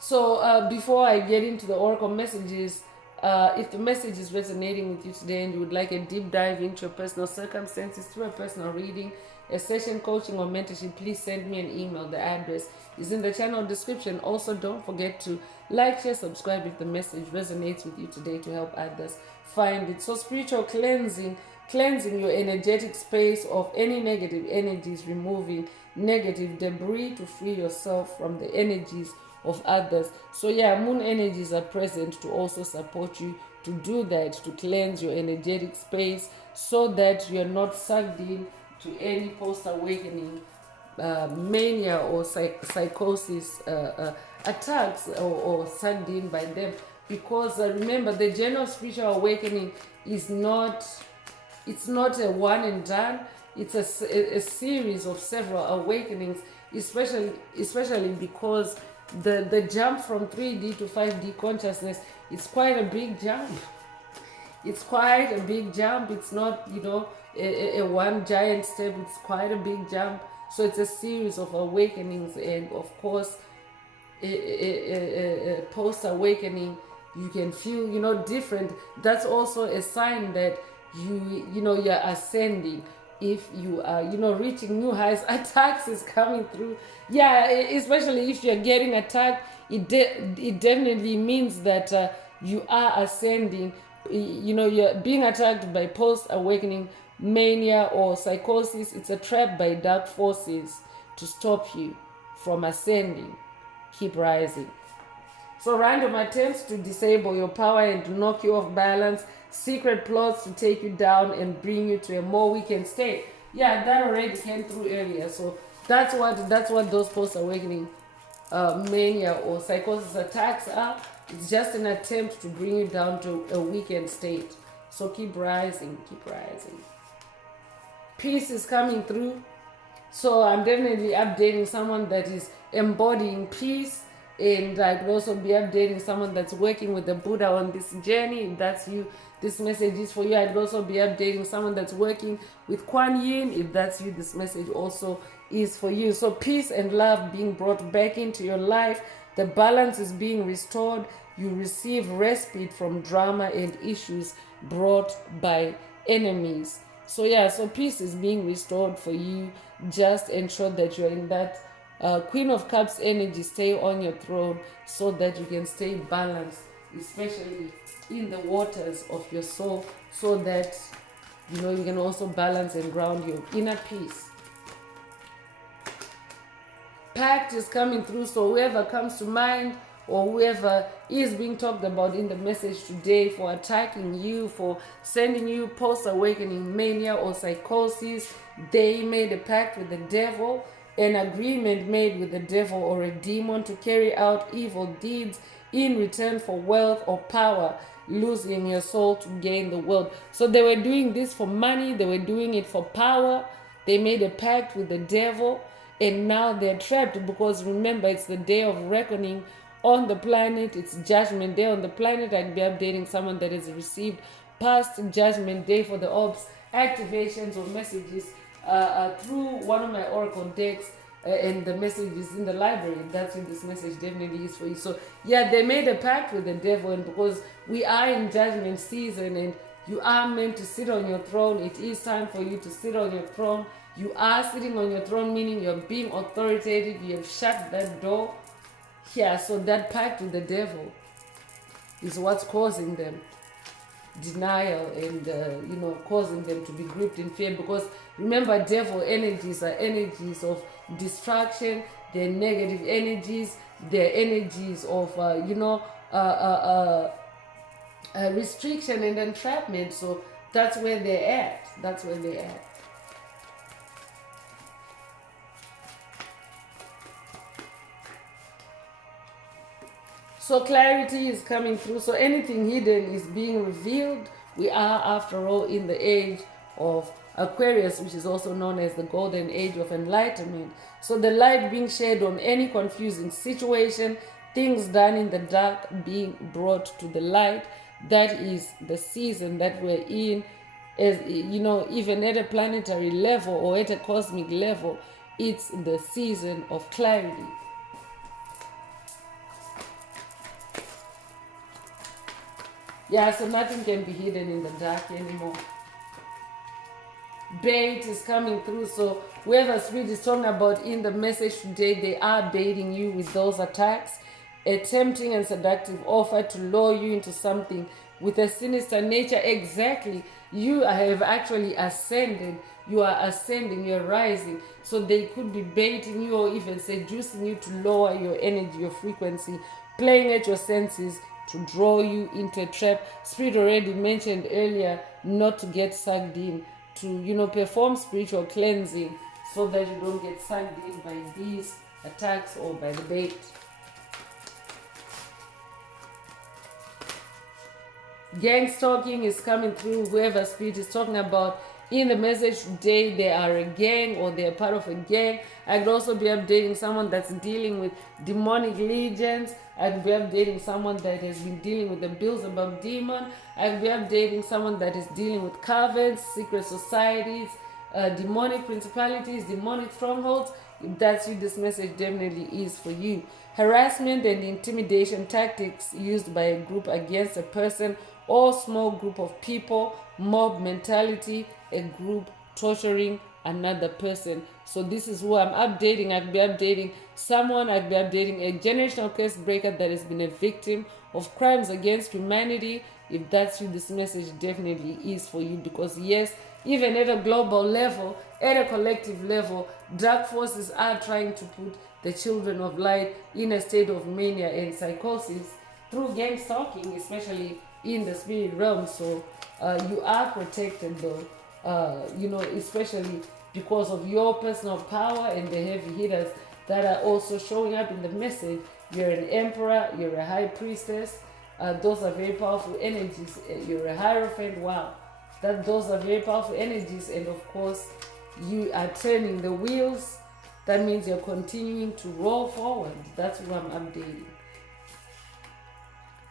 So before I get into the oracle messages, if the message is resonating with you today and you would like a deep dive into your personal circumstances through a personal reading, a session, coaching, or mentorship, please send me an email. The address is in the channel description. Also, don't forget to like, share, subscribe if the message resonates with you today to help others find it. So spiritual cleansing your energetic space of any negative energies, removing negative debris to free yourself from the energies of others. So moon energies are present to also support you to do that, to cleanse your energetic space so that you're not sucked in to any post-awakening mania or psychosis attacks or sucked in by them. Because remember, the general spiritual awakening is not a one and done. It's a series of several awakenings, especially because the jump from 3D to 5D consciousness is quite a big jump. It's quite a big jump. It's not, a one giant step. It's quite a big jump. So it's a series of awakenings, and of course, a post-awakening, you can feel, different. That's also a sign that you're ascending. If you are, reaching new heights, attacks is coming through. Especially if you're getting attacked, it definitely means that you are ascending. You're being attacked by post-awakening mania or psychosis. It's a trap by dark forces to stop you from ascending. Keep rising. So random attempts to disable your power and to knock you off balance, secret plots to take you down and bring you to a more weakened state. That already came through earlier. So that's what those post-awakening mania or psychosis attacks are. It's just an attempt to bring you down to a weakened state. So keep rising, keep rising. Peace is coming through. So I'm definitely updating someone that is embodying peace. And I could also be updating someone that's working with the Buddha on this journey. If that's you, this message is for you. I'd also be updating someone that's working with Kuan Yin. If that's you, this message also is for you. So peace and love being brought back into your life. Peace and love being brought back into your life. So keep rising, keep rising. Peace is coming through. So I'm definitely updating someone that is embodying peace. And I could also be updating someone that's working with the Buddha on this journey. If that's you, this message is for you. I'd also be updating someone that's working with Kuan Yin. If that's you, this message also is for you. So peace and love being brought back into your life. The balance is being restored. You receive respite from drama and issues brought by enemies. So yeah, so peace is being restored for you. Just ensure that you're in that Queen of Cups energy. Stay on your throne so that you can stay balanced, especially in the waters of your soul, so that you can also balance and ground your inner peace. Pact is coming through, so whoever comes to mind or whoever is being talked about in the message today for attacking you, for sending you post-awakening mania or psychosis, they made a pact with the devil, an agreement made with the devil or a demon to carry out evil deeds in return for wealth or power, losing your soul to gain the world. So they were doing this for money, they were doing it for power. They made a pact with the devil, and now they're trapped, because remember, it's the day of reckoning on the planet. It's judgment day on the planet. I'd be updating someone that has received past judgment day for the orbs activations or messages through one of my oracle decks, and the message is in the library. That's what this message definitely is for you. So yeah, they made a pact with the devil, and because we are in judgment season and you are meant to sit on your throne, it is time for you to sit on your throne. You are sitting on your throne, meaning you're being authoritative. You have shut that door. Yeah, so that pact with the devil is what's causing them denial and causing them to be gripped in fear. Because remember, devil energies are energies of distraction. They're negative energies. They're energies of restriction and entrapment. So that's where they're at. That's where they're at. So clarity is coming through. So anything hidden is being revealed. We are, after all, in the age of Aquarius, which is also known as the golden age of enlightenment. So the light being shed on any confusing situation, things done in the dark being brought to the light. That is the season that we're in. As even at a planetary level or at a cosmic level, it's the season of clarity. Yeah, so nothing can be hidden in the dark anymore. Bait is coming through. So whoever Spirit is talking about in the message today, they are baiting you with those attacks. A tempting and seductive offer to lure you into something with a sinister nature. Exactly. You have actually ascended. You are ascending. You're rising. So they could be baiting you or even seducing you to lower your energy, your frequency, playing at your senses to draw you into a trap. Spirit already mentioned earlier not to get sucked in, to perform spiritual cleansing so that you don't get sucked in by these attacks or by the bait. Gang stalking is coming through. Whoever Spirit is talking about in the message today, they are a gang or they are part of a gang. I could also be updating someone that's dealing with demonic legions. I could be updating someone that has been dealing with the Beelzebub demon. I could be updating someone that is dealing with covens, secret societies, demonic principalities, demonic strongholds. If that's you, this message definitely is for you. Harassment and intimidation tactics used by a group against a person or small group of people, mob mentality, a group torturing another person. So this is who I'm updating. I'd be updating someone. I'd be updating a generational curse breaker that has been a victim of crimes against humanity. If that's you, this message definitely is for you. Because yes, even at a global level, at a collective level, dark forces are trying to put the children of light in a state of mania and psychosis through gang stalking, especially in the spirit realm. So you are protected though, especially because of your personal power and the heavy hitters that are also showing up in the message. You're an emperor, you're a high priestess. Those are very powerful energies. You're a hierophant. Wow. Those are very powerful energies. And of course, you are turning the wheels. That means you're continuing to roll forward. That's what I'm updating.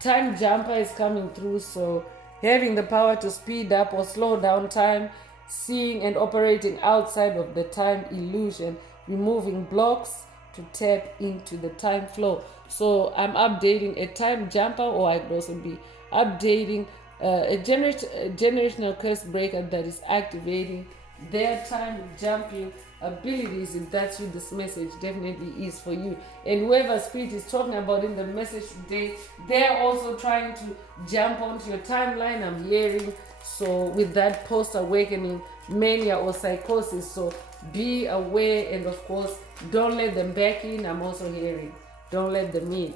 Time jumper is coming through. So having the power to speed up or slow down time, seeing and operating outside of the time illusion, removing blocks, to tap into the time flow. So I'm updating a time jumper, or I could also be updating a generational curse breaker that is activating their time jumping abilities. If that's you, this message definitely is for you. And whoever spirit is talking about in the message today, they're also trying to jump onto your timeline, I'm hearing. So with that post awakening mania or psychosis, so be aware, and of course don't let them back in. I'm also hearing, don't let them in.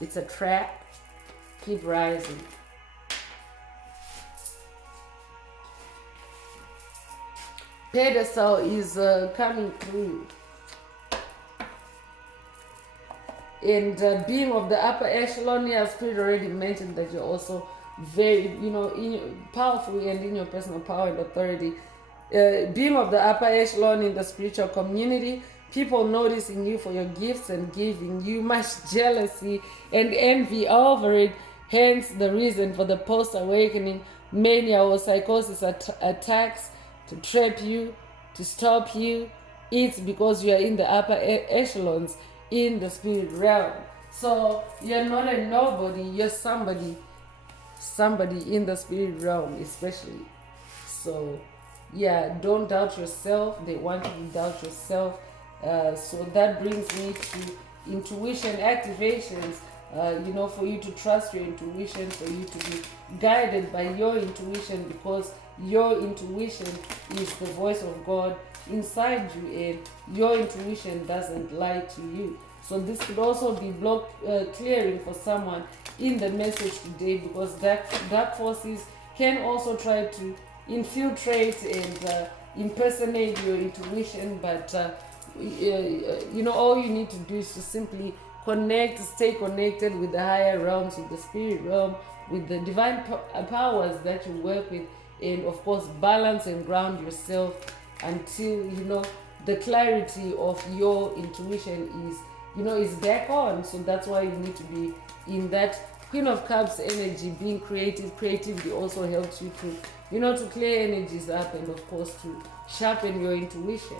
It's a trap. Keep rising. Pedestal is coming through, and being of the upper echelon here, Spirit already mentioned that you're also very, powerful and in your personal power and authority. Being of the upper echelon in the spiritual community, people noticing you for your gifts and giving you much jealousy and envy over it. Hence the reason for the post-awakening mania or psychosis attacks to trap you, to stop you. It's because you are in the upper echelons in the spirit realm. So you're not a nobody, you're somebody in the spirit realm especially. So yeah, don't doubt yourself. They want you to doubt yourself. So that brings me to intuition activations. For you to trust your intuition, for you to be guided by your intuition, because your intuition is the voice of God inside you, and your intuition doesn't lie to you. So this could also be block clearing for someone in the message today, because dark forces can also try to infiltrate and impersonate your intuition, but all you need to do is to simply stay connected with the higher realms, with the spirit realm, with the divine powers that you work with, and of course balance and ground yourself until the clarity of your intuition is back on. So that's why you need to be in that Queen of Cups energy, being creative. Creativity also helps you to clear energies up, and of course to sharpen your intuition.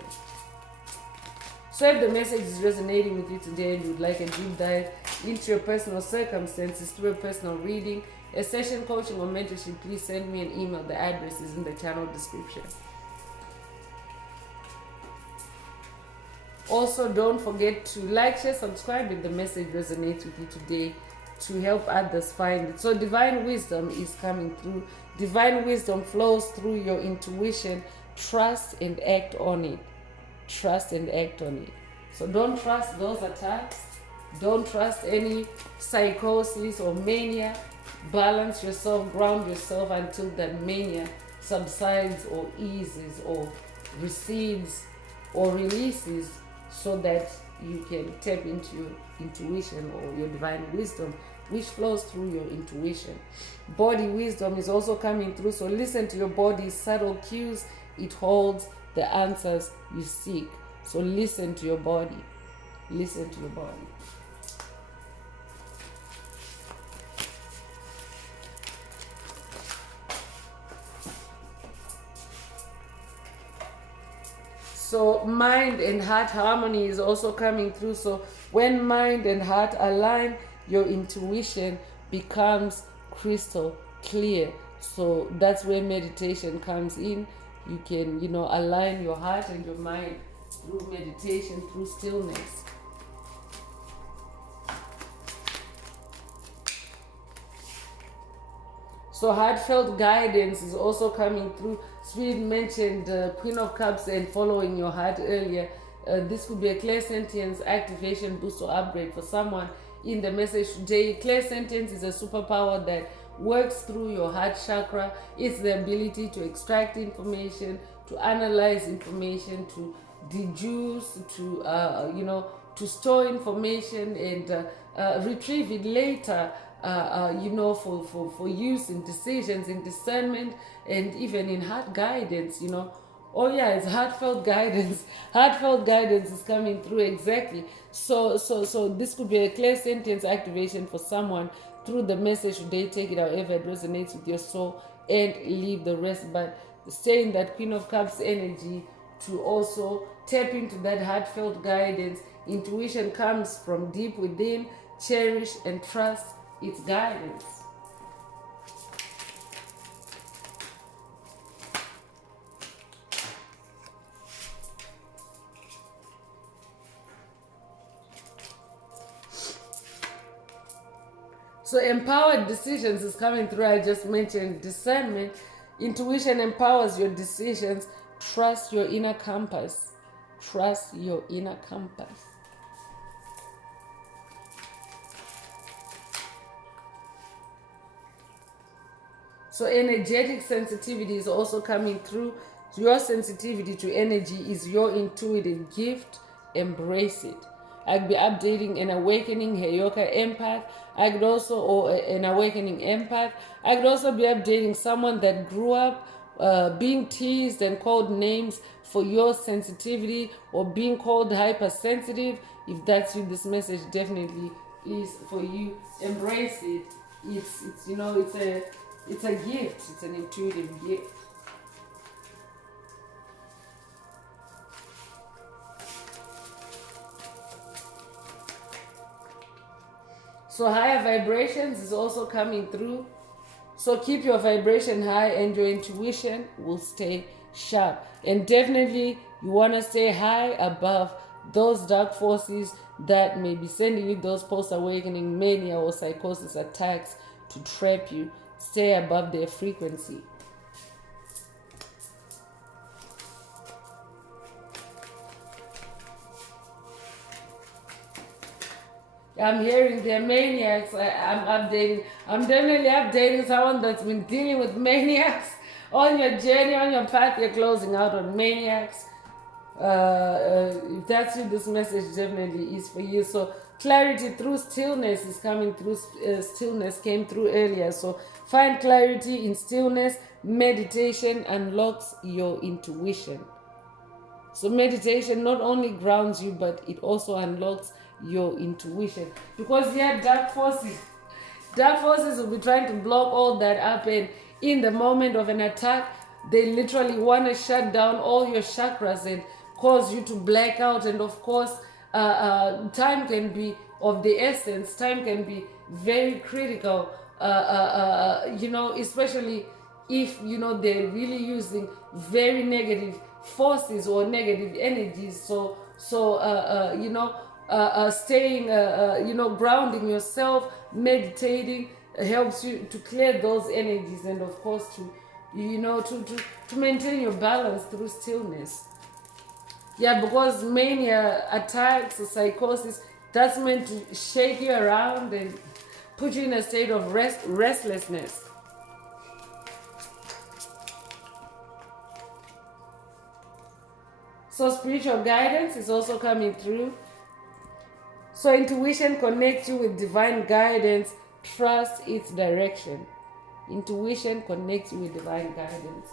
So if the message is resonating with you today and you'd like a deep dive into your personal circumstances through a personal reading, a session, coaching, or mentorship, please send me an email. The address is in the channel description. Also, don't forget to like, share, subscribe if the message resonates with you today, to help others find it. So divine wisdom is coming through. Divine wisdom flows through your intuition. Trust and act on it. Trust and act on it. So don't trust those attacks. Don't trust any psychosis or mania. Balance yourself, ground yourself until that mania subsides or eases or recedes or releases, so that you can tap into your intuition or your divine wisdom, which flows through your intuition. Body wisdom is also coming through. So listen to your body's subtle cues. It holds the answers you seek. So listen to your body. Listen to your body. So mind and heart harmony is also coming through. So when mind and heart align, your intuition becomes crystal clear. So that's where meditation comes in. You can, align your heart and your mind through meditation, through stillness. So heartfelt guidance is also coming through. Spirit mentioned Queen of Cups and following your heart earlier. This could be a clairsentience activation boost or upgrade for someone in the message today. Clairsentience is a superpower that works through your heart chakra. It's the ability to extract information, to analyze information, to deduce, to store information and retrieve it later. For use in decisions, in discernment, and even in heart guidance, Oh yeah, it's heartfelt guidance. Heartfelt guidance is coming through, exactly. So this could be a clairsentience activation for someone through the message today. Take it however it resonates with your soul and leave the rest. But stay in that Queen of Cups energy to also tap into that heartfelt guidance Intuition comes from deep within. Cherish and trust its guidance. So empowered decisions is coming through. I just mentioned discernment. Intuition empowers your decisions. Trust your inner compass. Trust your inner compass. So energetic sensitivity is also coming through. Your sensitivity to energy is your intuitive gift. Embrace it. I could be updating an awakening Heyoka empath. I could also, or an awakening empath. I could also be updating someone that grew up being teased and called names for your sensitivity, or being called hypersensitive. If that's you, this message definitely is for you. Embrace it. It's it's a gift. It's an intuitive gift. So higher vibrations is also coming through. So keep your vibration high and your intuition will stay sharp. And definitely you want to stay high above those dark forces that may be sending you those post-awakening mania or psychosis attacks to trap you. Stay above their frequency. I'm hearing they're maniacs. I'm definitely updating someone that's been dealing with maniacs. On your journey, on your path, you're closing out on maniacs. If that's you, this message definitely is for you. So clarity through stillness is coming through. Stillness came through earlier. So find clarity in stillness. Meditation unlocks your intuition. So meditation not only grounds you, but it also unlocks your intuition. Because dark forces will be trying to block all that up, and in the moment of an attack, they literally want to shut down all your chakras and cause you to black out. And of course, time can be of the essence. Time can be very critical, especially if they're really using very negative forces or negative energies. Staying, grounding yourself, meditating helps you to clear those energies, and of course to maintain your balance through stillness. Because mania attacks or psychosis, that's meant to shake you around and put you in a state of restlessness. So spiritual guidance is also coming through. So intuition connects you with divine guidance. Trust its direction. Intuition connects you with divine guidance.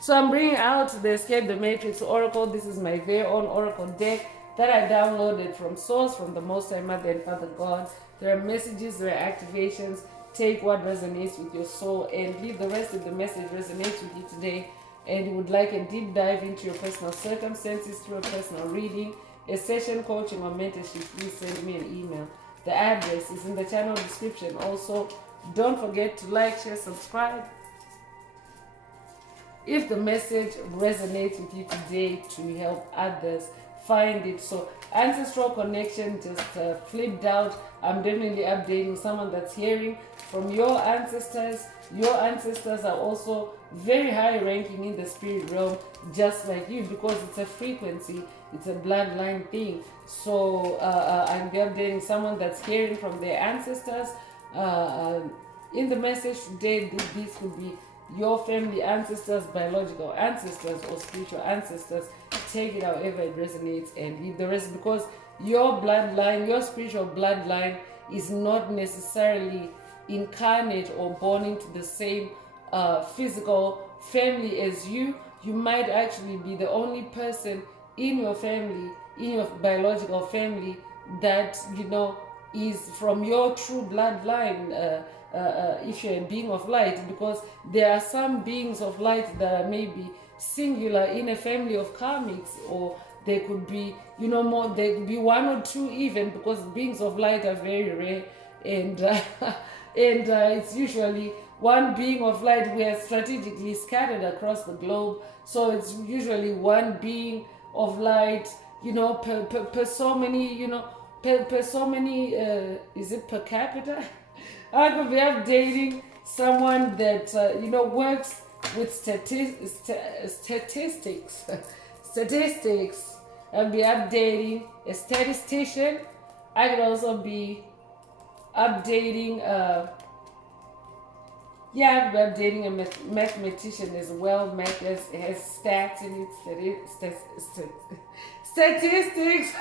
So I'm bringing out the Escape the Matrix Oracle. This is my very own Oracle deck that I downloaded from Source, from the Most High Mother and Father God. There are messages, there are activations. Take what resonates with your soul and leave the rest of the message resonates with you today, and you would like a deep dive into your personal circumstances through a personal reading, a session, coaching, or mentorship, please send me an email. The address is in the channel description. Also, don't forget to like, share, subscribe. If the message resonates with you today, to help others find it. So ancestral connection just flipped out. I'm definitely updating someone that's hearing from your ancestors. Your ancestors are also very high ranking in the spirit realm, just like you, because it's a frequency, it's a bloodline thing. So I'm updating someone that's hearing from their ancestors. In the message today, this could be your family ancestors, biological ancestors, or spiritual ancestors. Take it however it resonates and leave the rest, because your bloodline, your spiritual bloodline, is not necessarily incarnate or born into the same physical family as you. You might actually be the only person in your family, in your biological family, that is from your true bloodline. If you're a being of light, because there are some beings of light that are maybe singular in a family of karmics, or there could be, more, there could be one or two even, because beings of light are very rare. And it's usually one being of light. We are strategically scattered across the globe, so it's usually one being of light, per so many, per so many, is it per capita? I could be updating someone that, works with statistics. Statistics. I'll be updating a statistician. I could also be updating, I could be updating a mathematician as well. Math has stats in it, statistics.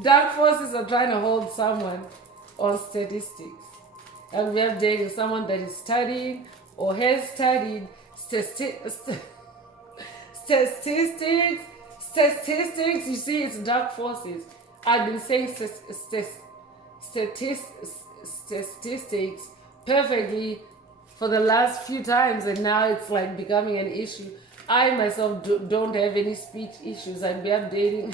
Dark forces are trying to hold someone on statistics. And we are dating someone that is studying or has studied statistics. You see, it's dark forces. I've been saying statistics perfectly for the last few times, and now it's like becoming an issue. I myself don't have any speech issues. I'd be updating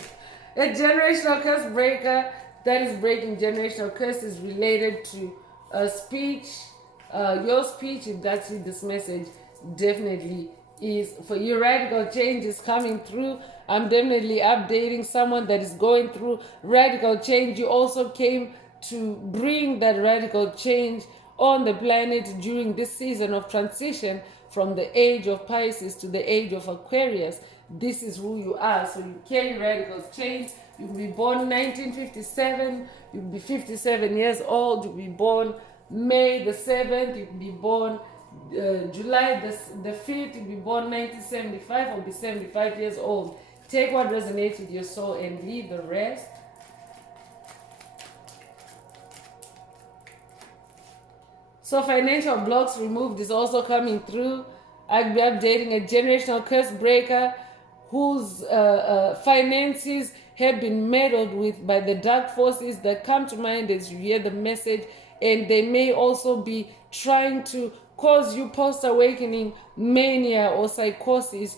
a generational curse breaker that is breaking generational curses related to speech. Your speech, if that's it, this message definitely is for you. Radical change is coming through. I'm definitely updating someone that is going through radical change. You also came to bring that radical change on the planet during this season of transition from the age of Pisces to the age of Aquarius. This is who you are. So you carry radical change. You will be born 1957. You'll be 57 years old. You'll be born May the 7th. You'll be born July the 5th. You'll be born 1975. Or be 75 years old. Take what resonates with your soul and leave the rest. So financial blocks removed is also coming through. I'll be updating a generational curse breaker whose finances have been meddled with by the dark forces that come to mind as you hear the message. And they may also be trying to cause you post-awakening mania or psychosis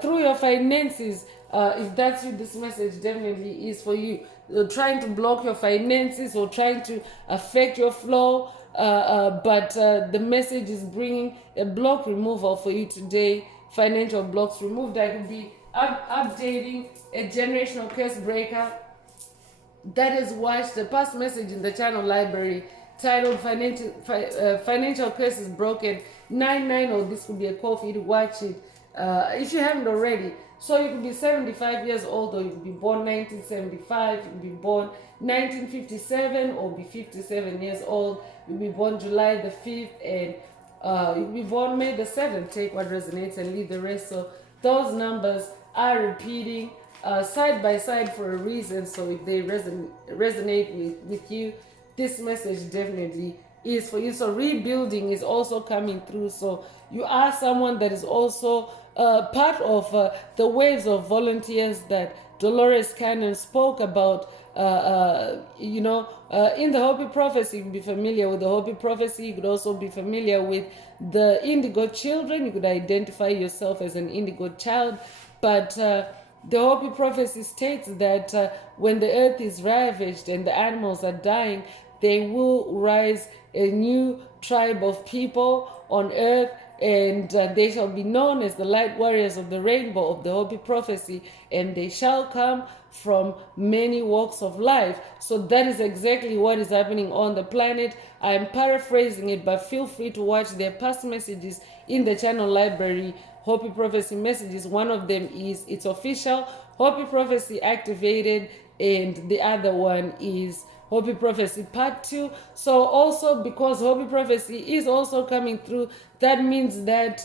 through your finances. If that's you, this message definitely is for you. Trying to block your finances or trying to affect your flow. But the message is bringing a block removal for you today. Financial blocks removed. I could be updating a generational curse breaker that has watched the past message in the channel library titled Financial Curse is Broken 99, or this could be a call for you to watch it if you haven't already. So you could be 75 years old, or you could be born 1975, you could be born 1957, or be 57 years old. You'll be born July the 5th, and you'll be born May the 7th. Take what resonates and leave the rest. So those numbers are repeating side by side for a reason. So if they resonate with you, this message definitely is for you. So rebuilding is also coming through. So you are someone that is also part of the waves of volunteers that Dolores Cannon spoke about. In the Hopi prophecy, you could be familiar with the Hopi prophecy. You could also be familiar with the indigo children. You could identify yourself as an indigo child. But the Hopi prophecy states that when the earth is ravaged and the animals are dying, there will rise a new tribe of people on earth, and they shall be known as the light warriors of the rainbow of the Hopi prophecy, and they shall come from many walks of life. So that is exactly what is happening on the planet. I am paraphrasing it, but feel free to watch their past messages in the channel library. Hopi prophecy messages. One of them is it's official, Hopi prophecy activated, and the other one is Hopi prophecy part 2. So also, because Hopi prophecy is also coming through, that means that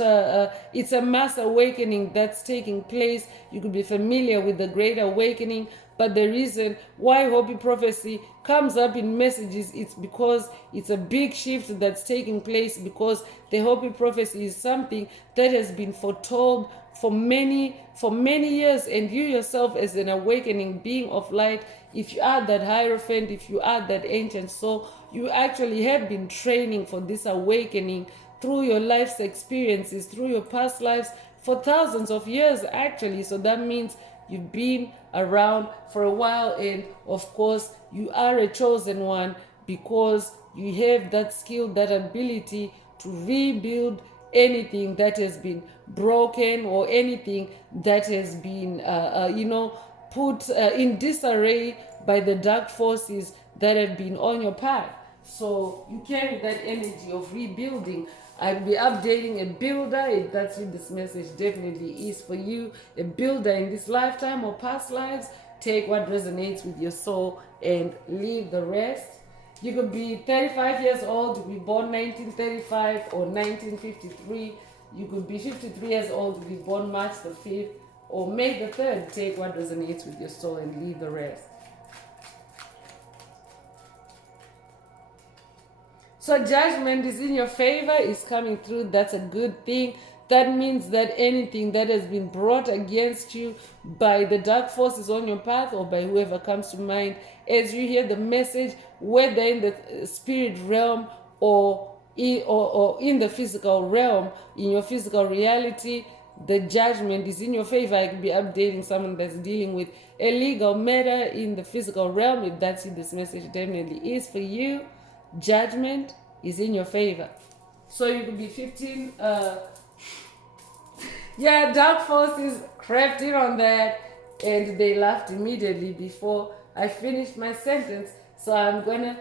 it's a mass awakening that's taking place. You could be familiar with the Great Awakening, but the reason why Hopi prophecy comes up in messages, it's because it's a big shift that's taking place, because the Hopi prophecy is something that has been foretold for many years, and you yourself as an awakening being of light, if you are that hierophant, if you are that ancient soul, you actually have been training for this awakening through your life's experiences, through your past lives for thousands of years actually. So that means you've been around for a while, and of course you are a chosen one because you have that skill, that ability to rebuild anything that has been broken or anything that has been put in disarray by the dark forces that have been on your path. So you carry that energy of rebuilding. I'll be updating a builder. If that's what this message definitely is for you, a builder in this lifetime or past lives. Take what resonates with your soul and leave the rest. You could be 35 years old, you could be born 1935 or 1953. You could be 53 years old, you could be born March the 5th or May the 3rd. Take what resonates with your soul and leave the rest. So judgment is in your favor, is coming through. That's a good thing. That means that anything that has been brought against you by the dark forces on your path or by whoever comes to mind as you hear the message, whether in the spirit realm or in the physical realm, in your physical reality, the judgment is in your favor. I could be updating someone that's dealing with a legal matter in the physical realm. If that's what this message definitely is for you, judgment is in your favor. So you could be 15. Dark forces crept in on that and they laughed immediately before I finished my sentence. So I'm gonna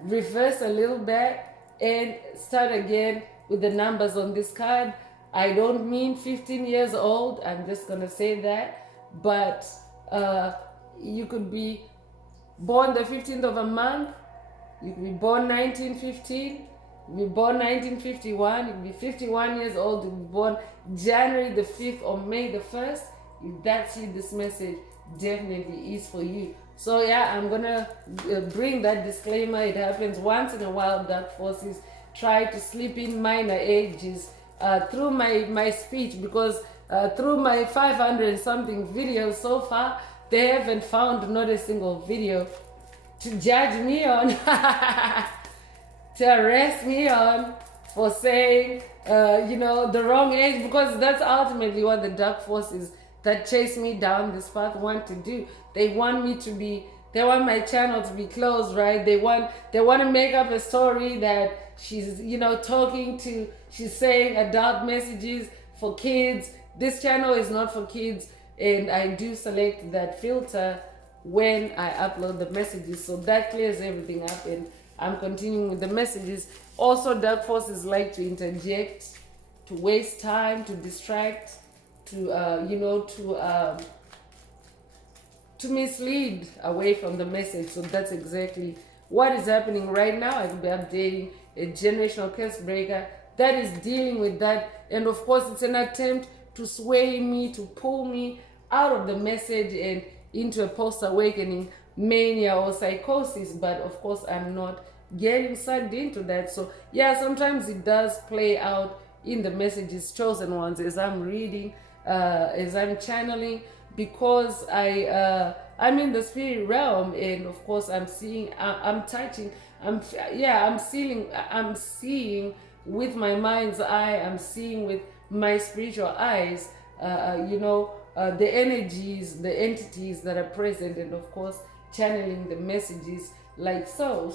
reverse a little bit and start again with the numbers on this card. I don't mean 15 years old, I'm just gonna say that, but you could be born the 15th of a month, you could be born 1915, you could be born 1951, you could be 51 years old, you could be born January the 5th or May the 1st. If that's it, this message definitely is for you. So I'm gonna bring that disclaimer. It happens once in a while. Dark forces try to slip in minor ages through my speech, because through my 500 something videos so far, they haven't found not a single video to judge me on, to arrest me on for saying the wrong age, because that's ultimately what the dark forces that chase me down this path want to do. They want my channel to be closed, right? They want to make up a story that she's she's saying adult messages for kids. This channel is not for kids, and I do select that filter when I upload the messages, so that clears everything up, and I'm continuing with the messages. Also, dark forces like to interject, to waste time, to distract, to mislead away from the message. So that's exactly what is happening right now. I will be updating a generational curse breaker that is dealing with that, and of course it's an attempt to sway me, to pull me out of the message and into a post-awakening mania or psychosis. But of course I'm not getting sucked into that. So sometimes it does play out in the messages, chosen ones, as I'm reading, as I'm channeling, because I'm in the spirit realm, and of course I'm seeing, I'm touching, I'm seeing with my mind's eye, I'm seeing with my spiritual eyes, the energies, the entities that are present, and of course channeling the messages like so.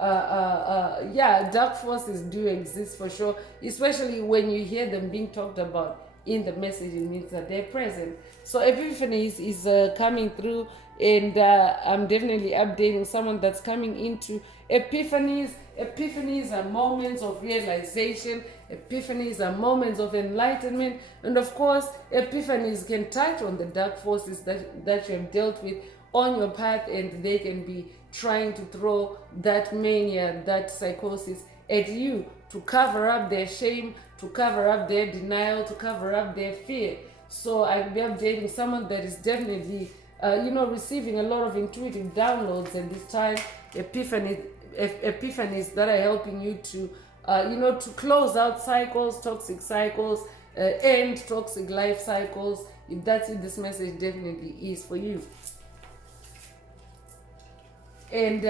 Dark forces do exist for sure, especially when you hear them being talked about in the message. It means that they're present. So epiphanies is coming through, and I'm definitely updating someone that's coming into epiphanies. Epiphanies are moments of realization. Epiphanies are moments of enlightenment, and of course epiphanies can touch on the dark forces that you have dealt with on your path, and they can be trying to throw that mania, that psychosis at you, to cover up their shame, to cover up their denial, to cover up their fear. So I'll be updating someone that is definitely receiving a lot of intuitive downloads at this time. Epiphanies that are helping you to to close out cycles, toxic cycles, end toxic life cycles. If that's it, this message definitely is for you. And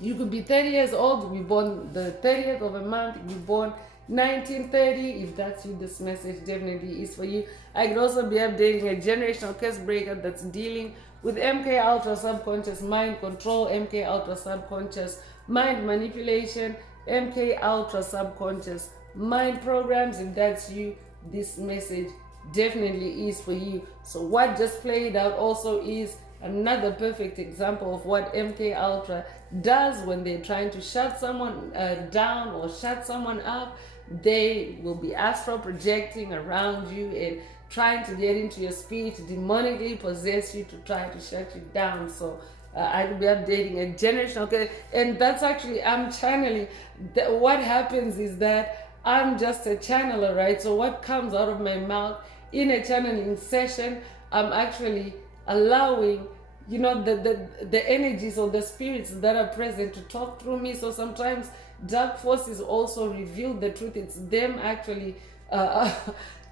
You could be 30 years old, you be born the 30th of a month, you be born 1930. If that's you, this message definitely is for you. I could also be updating a generational curse breaker that's dealing with MK Ultra subconscious mind control, MK Ultra subconscious mind manipulation, MK Ultra subconscious mind programs. If that's you, this message definitely is for you. So what just played out also is another perfect example of what MK Ultra does when they're trying to shut someone down or shut someone up. They will be astral projecting around you and trying to get into your speech, demonically possess you to try to shut you down. So I will be updating a generational, okay? And that's actually, I'm channeling. What happens is that I'm just a channeler, right? So what comes out of my mouth in a channeling session, I'm actually allowing, you know, the energies or the spirits that are present to talk through me. So sometimes dark forces also reveal the truth. It's them actually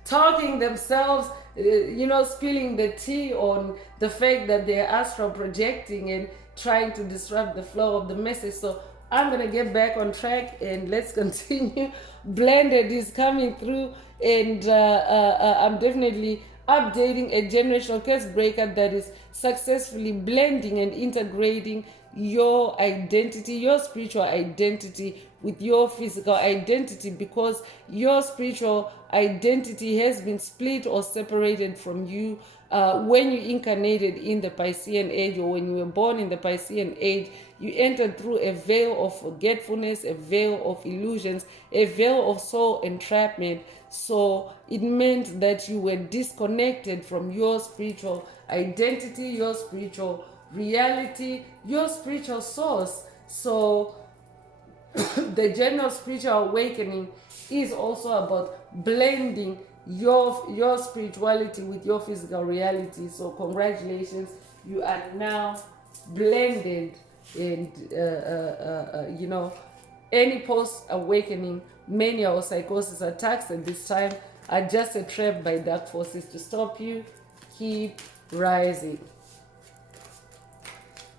talking themselves, you know, spilling the tea on the fact that they're astral projecting and trying to disrupt the flow of the message. So I'm gonna get back on track and let's continue. Blended is coming through, and I'm definitely updating a generational curse breaker that is successfully blending and integrating your identity, your spiritual identity with your physical identity, because your spiritual identity has been split or separated from you when you incarnated in the Piscean age, or when you were born in the Piscean age. You entered through a veil of forgetfulness, a veil of illusions, a veil of soul entrapment. So it meant that you were disconnected from your spiritual identity, your spiritual reality, your spiritual source. So the general spiritual awakening is also about blending your spirituality with your physical reality. So congratulations, you are now blended. And you know, any post awakening mania or psychosis attacks at this time are just a trap by dark forces to stop you. Keep rising.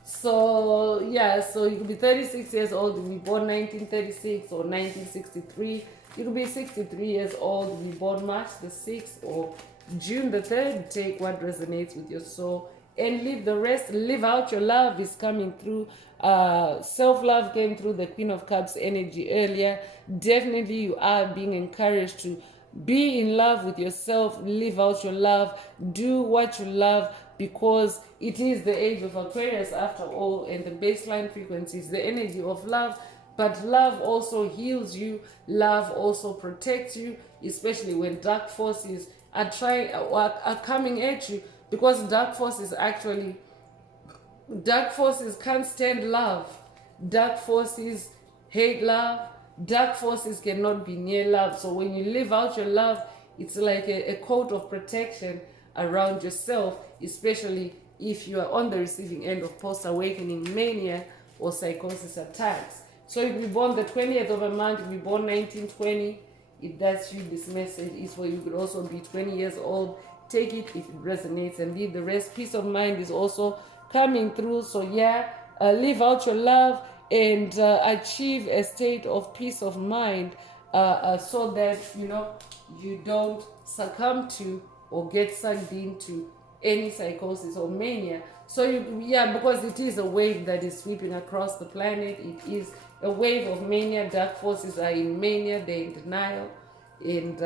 So yeah, so you could be 36 years old, you could be born 1936 or 1963. You could be 63 years old, you be born March the 6th or June the 3rd. Take what resonates with your soul and leave the rest. Live out your love is coming through. Self-love came through the Queen of Cups energy earlier. Definitely you are being encouraged to be in love with yourself. Live out your love. Do what you love, because it is the age of Aquarius after all, and the baseline frequency is the energy of love. But love also heals you. Love also protects you, especially when dark forces are coming at you, because dark forces can't stand love. Dark forces hate love. Dark forces cannot be near love. So when you live out your love, it's like a coat of protection around yourself, especially if you are on the receiving end of post-awakening mania or psychosis attacks. So if you be born the 20th of a month, if you born 1920, if that's you, this message is for you. You could also be 20 years old. Take it if it resonates and leave the rest. Peace of mind is also coming through. So yeah, live out your love and achieve a state of peace of mind, so that you don't succumb to or get sucked into any psychosis or mania. So because it is a wave that is sweeping across the planet. It is a wave of mania. Dark forces are in mania, they're in denial, and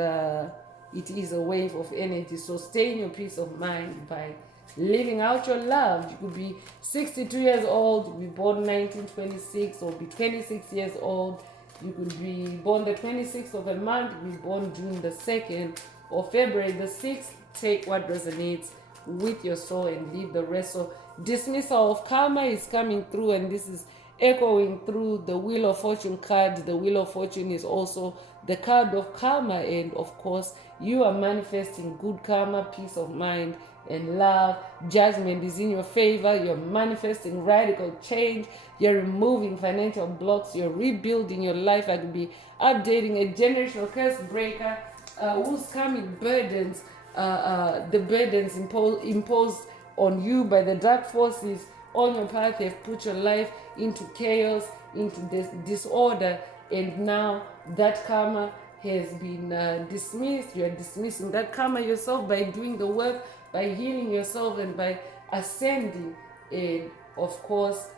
it is a wave of energy. So stay in your peace of mind by living out your love. You could be 62 years old, you be born 1926, or be 26 years old. You could be born the 26th of a month, you be born June the 2nd or February the 6th. Take what resonates with your soul and leave the rest. So dismissal of karma is coming through, and this is echoing through the Wheel of Fortune card. The Wheel of Fortune is also the card of karma, and of course you are manifesting good karma, peace of mind and love. Judgment is in your favor. You're manifesting radical change. You're removing financial blocks. You're rebuilding your life. I could be updating a generational curse breaker whose karmic burdens, the burdens imposed on you by the dark forces on your path. They've put your life into chaos, into this disorder, and now that karma has been dismissed. You're dismissing that karma yourself by doing the work, by healing yourself, and by ascending. And of course,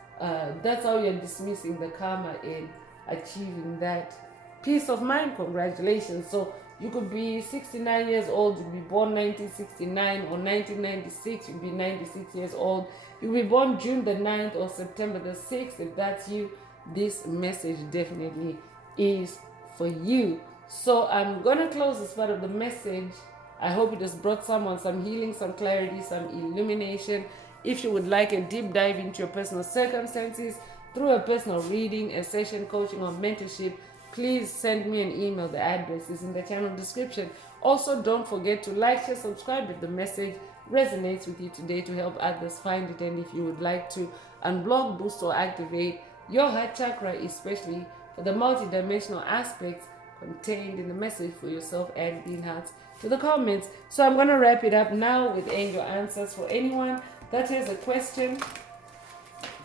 that's how you're dismissing the karma and achieving that peace of mind. Congratulations. So you could be 69 years old, you'll be born 1969 or 1996, you'll be 96 years old. You'll be born June the 9th or September the 6th. If that's you, this message definitely is for you. So I'm going to close this part of the message. I hope it has brought someone some healing, some clarity, some illumination. If you would like a deep dive into your personal circumstances through a personal reading, a session, coaching, or mentorship, please send me an email. The address is in the channel description. Also, don't forget to like, share, subscribe if the message resonates with you today to help others find it. And if you would like to unblock, boost, or activate your heart chakra, especially for the multidimensional aspects contained in the message for yourself, add green hearts to the comments. So I'm going to wrap it up now with angel answers. For anyone that has a question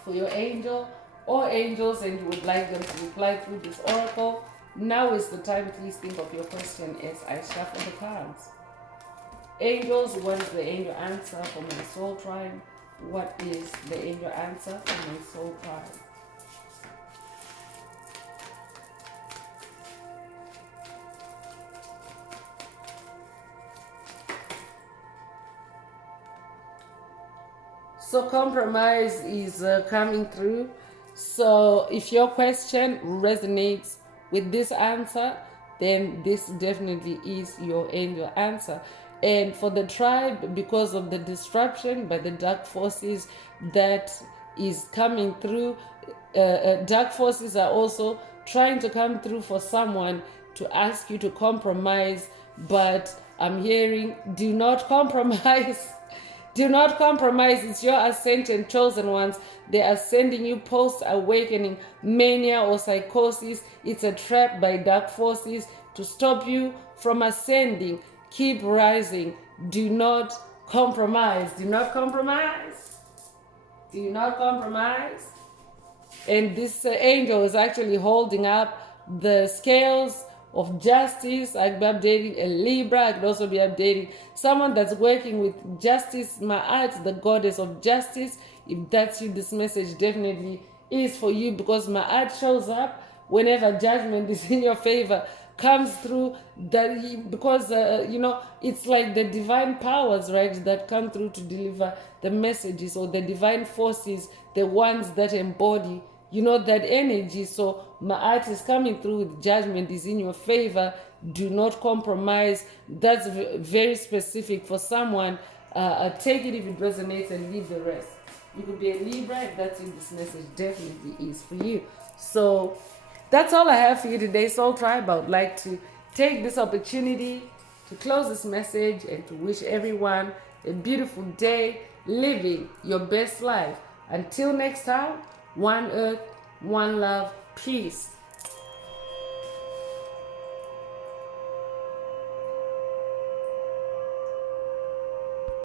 for your angel or angels and you would like them to reply through this oracle, now is the time. Please think of your question as I shuffle the cards. Angels, what is the angel answer for my soul tribe? What is the angel answer for my soul tribe? So compromise is coming through. So if your question resonates with this answer, then this definitely is your angel answer. And for the tribe, because of the disruption by the dark forces that is coming through, dark forces are also trying to come through for someone to ask you to compromise. But I'm hearing, do not compromise. Do not compromise. It's your Ascension chosen ones. They are sending you post-awakening mania or psychosis. It's a trap by dark forces to stop you from ascending. Keep rising. Do not compromise. Do not compromise. Do not compromise. And this angel is actually holding up the scales of justice. I could be updating a Libra. I could also be updating someone that's working with justice. Ma'at, the goddess of justice. If that's you, this message definitely is for you, because Ma'at shows up whenever judgment is in your favor, comes through that because it's like the divine powers, right, that come through to deliver the messages, or the divine forces, the ones that embody that energy. So Ma'at is coming through with judgment, is in your favor. Do not compromise. That's very specific for someone. Take it if it resonates and leave the rest. You could be a Libra. If that's in this message, definitely is for you. So that's all I have for you today, Soul Tribe. I would like to take this opportunity to close this message and to wish everyone a beautiful day, living your best life. Until next time, one earth, one love, peace.